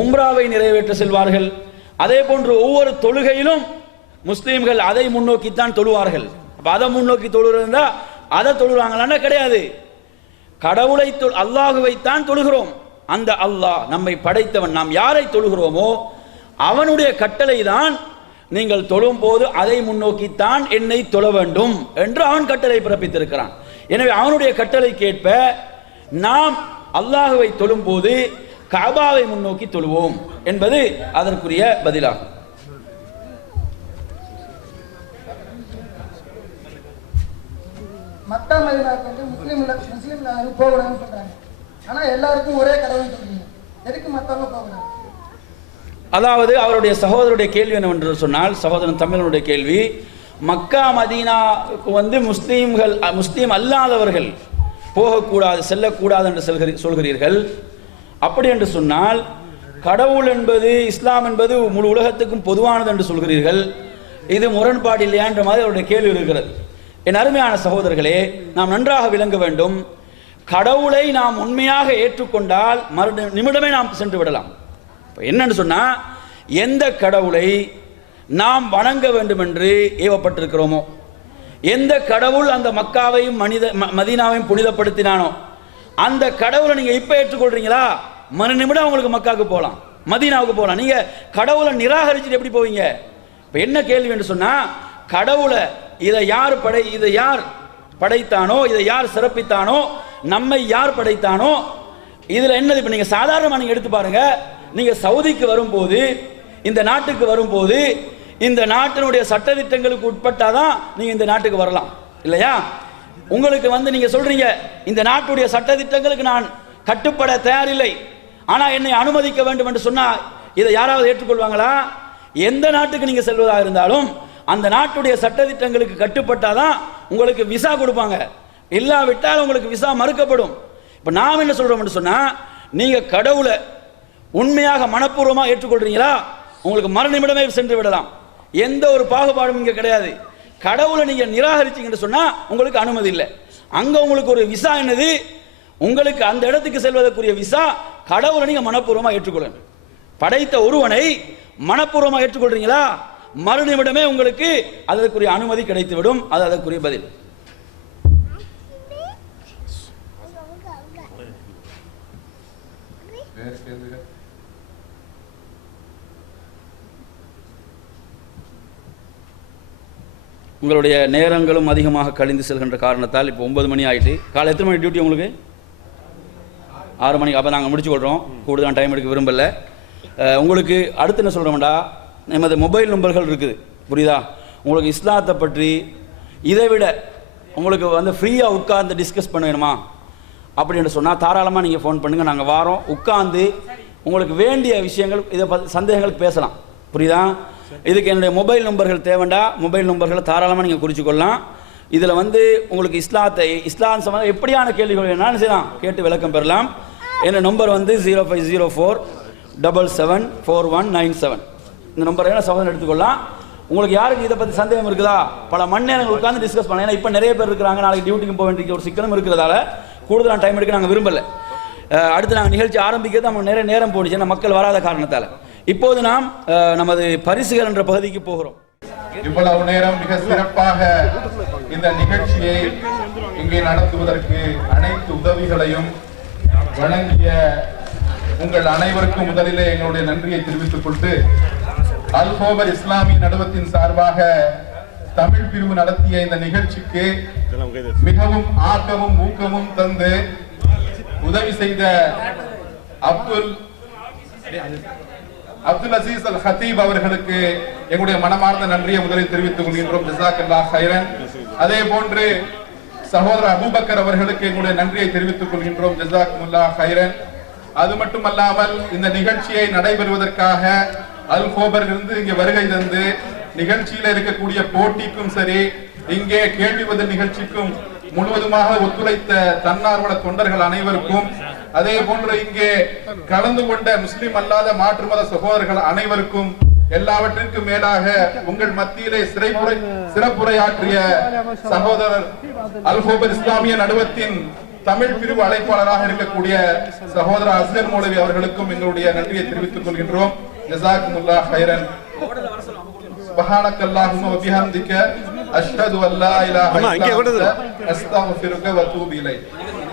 உம்ராவை நிறைவேற்ற செல்வார்கள். அதே போன்று ஒவ்வொரு தொழுகையிலும் முஸ்லிம்கள் அதை முன்னோக்கித்தான் தொழுவார்கள். அதை முன்னோக்கி தொழுகிறதா அதை தொழுறாங்களான்னா கிடையாது. கடவுளை அல்லாஹுவைத்தான் தொழுகிறோம். அந்த அல்லாஹ் நம்மை படைத்தவன், நாம் யாரை தொழுகிறோமோ அவனுடைய கட்டளை தான் நீங்கள் தொழும் போது அதை முன்னோக்கித்தான் என்னை தொழ வேண்டும் என்று அவன் கட்டளை பிறப்பித்திருக்கிறான். எனவே அவனுடைய கட்டளை கேட்ப நாம் அல்லாஹுவை தொழும் போது கஅபாவை முன்னோக்கி தொழுவோம் என்பது அதற்குரிய பதிலாகும். மக்கா மதீனாவுக்கு முஸ்லீம்ல போகணும்னு சொல்றாங்க. ஆனா எல்லாருக்கும் ஒரே கடவுள் சொல்றீங்க, எதுக்கு மத்தவங்க போகணும்? அதாவது அவருடைய சகோதரருடைய கேள்வி என்னவென்று சொன்னால், சகோதரன் தமிழனுடைய கேள்வி, மக்கா மதீனாவுக்கு முஸ்லீம் அல்லாதவர்கள் போகக்கூடாது, செல்லக்கூடாது என்று சொல்கிறீர்கள். அப்படி என்று சொன்னால் கடவுள் என்பது, இஸ்லாம் என்பது முழு உலகத்துக்கும் பொதுவானது என்று சொல்கிறீர்கள். இது முரண்பாடு இல்லையா என்ற மாதிரி அவருடைய கேள்வி இருக்கிறது. என் அருமையான சகோதரர்களே, நாம் நன்றாக விளங்க வேண்டும். கடவுளை நாம் உண்மையாக ஏற்றுக்கொண்டால் மறு நிமிடமே நாம் சென்று விடலாம். இப்போ என்னன்னு சொன்னால், எந்த கடவுளை நாம் வணங்க வேண்டும் என்று ஏவப்பட்டிருக்கிறோமோ, எந்த கடவுள் அந்த மக்காவையும் மதீனாவையும் புனிதப்படுத்தினானோ அந்த கடவுளை நீங்கள் இப்போ ஏற்றுக்கொள்றீங்களா, மறு நிமிடம் உங்களுக்கு மக்காவுக்கு போகலாம், மதீனாவுக்கு போகலாம். நீங்கள் கடவுளை நிராகரிச்சுட்டு எப்படி போவீங்க? இப்போ என்ன கேள்வி என்று சொன்னால், கடவுளை இதை யார் படைத்தானோ, இதை யார் சிறப்பித்தானோ, நம்மை யார் படைத்தானோ, இதில் என்னது? இப்போ நீங்கள் சாதாரணமாக நீங்கள் எடுத்து பாருங்க, நீங்கள் சவுதிக்கு வரும்போது, இந்த நாட்டுக்கு வரும்போது, இந்த நாட்டினுடைய சட்டதிட்டங்களுக்கு உட்பட்டாதான் நீங்கள் இந்த நாட்டுக்கு வரலாம் இல்லையா? உங்களுக்கு நீங்கள் சொல்றீங்க, இந்த நாட்டுடைய சட்டதிட்டங்களுக்கு நான் கட்டுப்பட தயாரில்லை, ஆனால் என்னை அனுமதிக்க வேண்டும் என்று சொன்னால் இதை யாராவது ஏற்றுக்கொள்வாங்களா? எந்த நாட்டுக்கு நீங்கள் செல்வதாக இருந்தாலும் அந்த நாட்டுடைய சட்டதிட்டங்களுக்கு கட்டுப்பட்டாதான் உங்களுக்கு விசா கொடுப்பாங்க, இல்லாவிட்டால் உங்களுக்கு விசா மறுக்கப்படும். இப்போ நாம் என்ன சொல்றோம்னு சொன்னால், நீங்கள் கடவுளை உண்மையாக மனப்பூர்வமாக ஏற்றுக்கொள்றீங்களா, உங்களுக்கு மறு நிமிடமே சென்று விடலாம், எந்த ஒரு பாகுபாடும் இங்கே கிடையாது. கடவுளை நீங்கள் நிராகரிச்சீங்கன்னு சொன்னால் உங்களுக்கு அனுமதி இல்லை. அங்கே உங்களுக்கு ஒரு விசா என்னது, உங்களுக்கு அந்த இடத்துக்கு செல்வதற்குரிய விசா கடவுளை நீங்கள் மனப்பூர்வமாக ஏற்றுக்கொள்ளணும். படைத்த ஒருவனை மனப்பூர்வமாக ஏற்றுக்கொள்றீங்களா, மறு நிமிடமே உங்களுக்கு அதற்குரிய அனுமதி கிடைத்துவிடும். அது அதற்குரிய பதில். உங்களுடைய நேரங்களும் அதிகமாக கழிந்து செல்கின்ற காரணத்தால் இப்போ 9 மணி ஆகிட்டு, காலை எத்தனை மணி டியூட்டி உங்களுக்கு? 6 மணிக்கு. அப்போ நாங்கள் முடிச்சு கொள்கிறோம், கூடுதலாக டைம் எடுக்க விரும்பலை. உங்களுக்கு அடுத்து என்ன சொல்கிறோம்டா, நமது மொபைல் நம்பர்கள் இருக்குது, புரியுதா? உங்களுக்கு இஸ்லாத்தை பற்றி இதை விட உங்களுக்கு ஃப்ரீயாக உட்கார்ந்து டிஸ்கஸ் பண்ண வேணுமா அப்படின்னு சொன்னால் தாராளமாக நீங்கள் ஃபோன் பண்ணுங்கள், நாங்கள் வாரோம், உட்கார்ந்து உங்களுக்கு வேண்டிய விஷயங்கள், இதை சந்தேகங்களுக்கு பேசலாம், புரியுதா? இதுக்கு என்னுடைய மொபைல் நம்பர்கள் தேவைண்டா, மொபைல் நம்பர்களை தாராளமாக நீங்கள் குறித்து கொள்ளலாம். இதில் உங்களுக்கு இஸ்லாம் சம்பந்தம் எப்படியான கேள்விகள் வேணாலும் செய்யலாம், கேட்டு விளக்கம் பெறலாம். என்ன நம்பர் 0504774197. இந்த நம்பரை சகோதரன் எடுத்துக்கொள்ளலாம். உங்களுக்கு யாருக்கு இதை பற்றி சந்தேகம் இருக்குதா, பல மணி நேரங்கள் உட்காந்து டிஸ்கஸ் பண்ணலாம். ஏன்னா இப்போ நிறைய பேர் இருக்கிறாங்க, நாளைக்கு டியூட்டிக்கு போக வேண்டிய ஒரு சிக்கனம் இருக்கிறதால கூடுதலான டைம் எடுக்க நாங்கள் விரும்பலை. அடுத்து நாங்கள் நிகழ்ச்சி ஆரம்பிக்கிறது நமக்கு நிறைய நேரம் போணுச்சு, ஏன்னா மக்கள் வராத காரணத்தால். இப்போது நாம் நமது பரிசுகள் என்ற பகுதிக்கு போகிறோம். இவ்வளவு நேரம் மிக சிறப்பாக இந்த நிகழ்ச்சியை இங்கே நடத்துவதற்கு அனைத்து உதவிகளையும் வழங்கிய உங்கள் அனைவருக்கும் முதலிலே எங்களுடைய நன்றியை தெரிவித்துக் கொண்டு, அல் ஹோபர் இஸ்லாமிய நடுவத்தின் சார்பாக தமிழ் பிரிவு நடத்திய இந்த நிகழ்ச்சிக்கு மிகவும் ஆக்கமும் ஊக்கமும் தந்து உதவி செய்த அப்துல் அசீஸ் அல் ஹத்தீப் அவர்களுக்கு எங்களுடைய மனமார்ந்த நன்றியை முதலில் தெரிவித்துக் கொள்கின்றோம். ஜஸாக்கல்லாஹ் ஹைரன். அதே போன்று சகோதரர் அபூபக்கர் அவர்களுக்கு எங்களுடைய நன்றியை தெரிவித்துக் கொள்கின்றோம். ஜஸாக்குமுல்லாஹ் ஹைரன். அது மட்டுமல்லாமல் இந்த நிகழ்ச்சியை நடைபெறுவதற்காக அல் ஹோபர் இருந்து இங்கே வருகை தந்து நிகழ்ச்சியில் இருக்கக்கூடிய போட்டிக்கும் சரி, இங்கே கேள்வி பதில் நிகழ்ச்சிக்கும் முழுவதுமாக ஒத்துழைத்த தன்னார்வல தொண்டர்கள் அனைவருக்கும், அதே போன்று இங்கே கலந்து கொண்ட முஸ்லிம் அல்லாத மாற்று மத சகோதரர்கள் அனைவருக்கும், எல்லாவற்றிற்கும் மேலாக உங்கள் மத்தியிலே சிறப்புரையாற்றிய சகோதரர் அல் ஹோபர் இஸ்லாமிய நடுவத்தின் தமிழ் பிரிவு அழைப்பாளராக இருக்கக்கூடிய சகோதரர் அஸ்கர் மௌலவி அவர்களுக்கும் எங்களுடைய நன்றியை தெரிவித்துக் கொள்கின்றோம். ஜஸாக்குமுல்லாஹ் ஹைரன். சுப்ஹானக்கல்லாஹும்ம வ பிஹம்திக அஷ்ஹது அல்லா இலாஹா இல்லா அன்த அஸ்தக்ஃபிருக வ அத்தூபு இலைக்.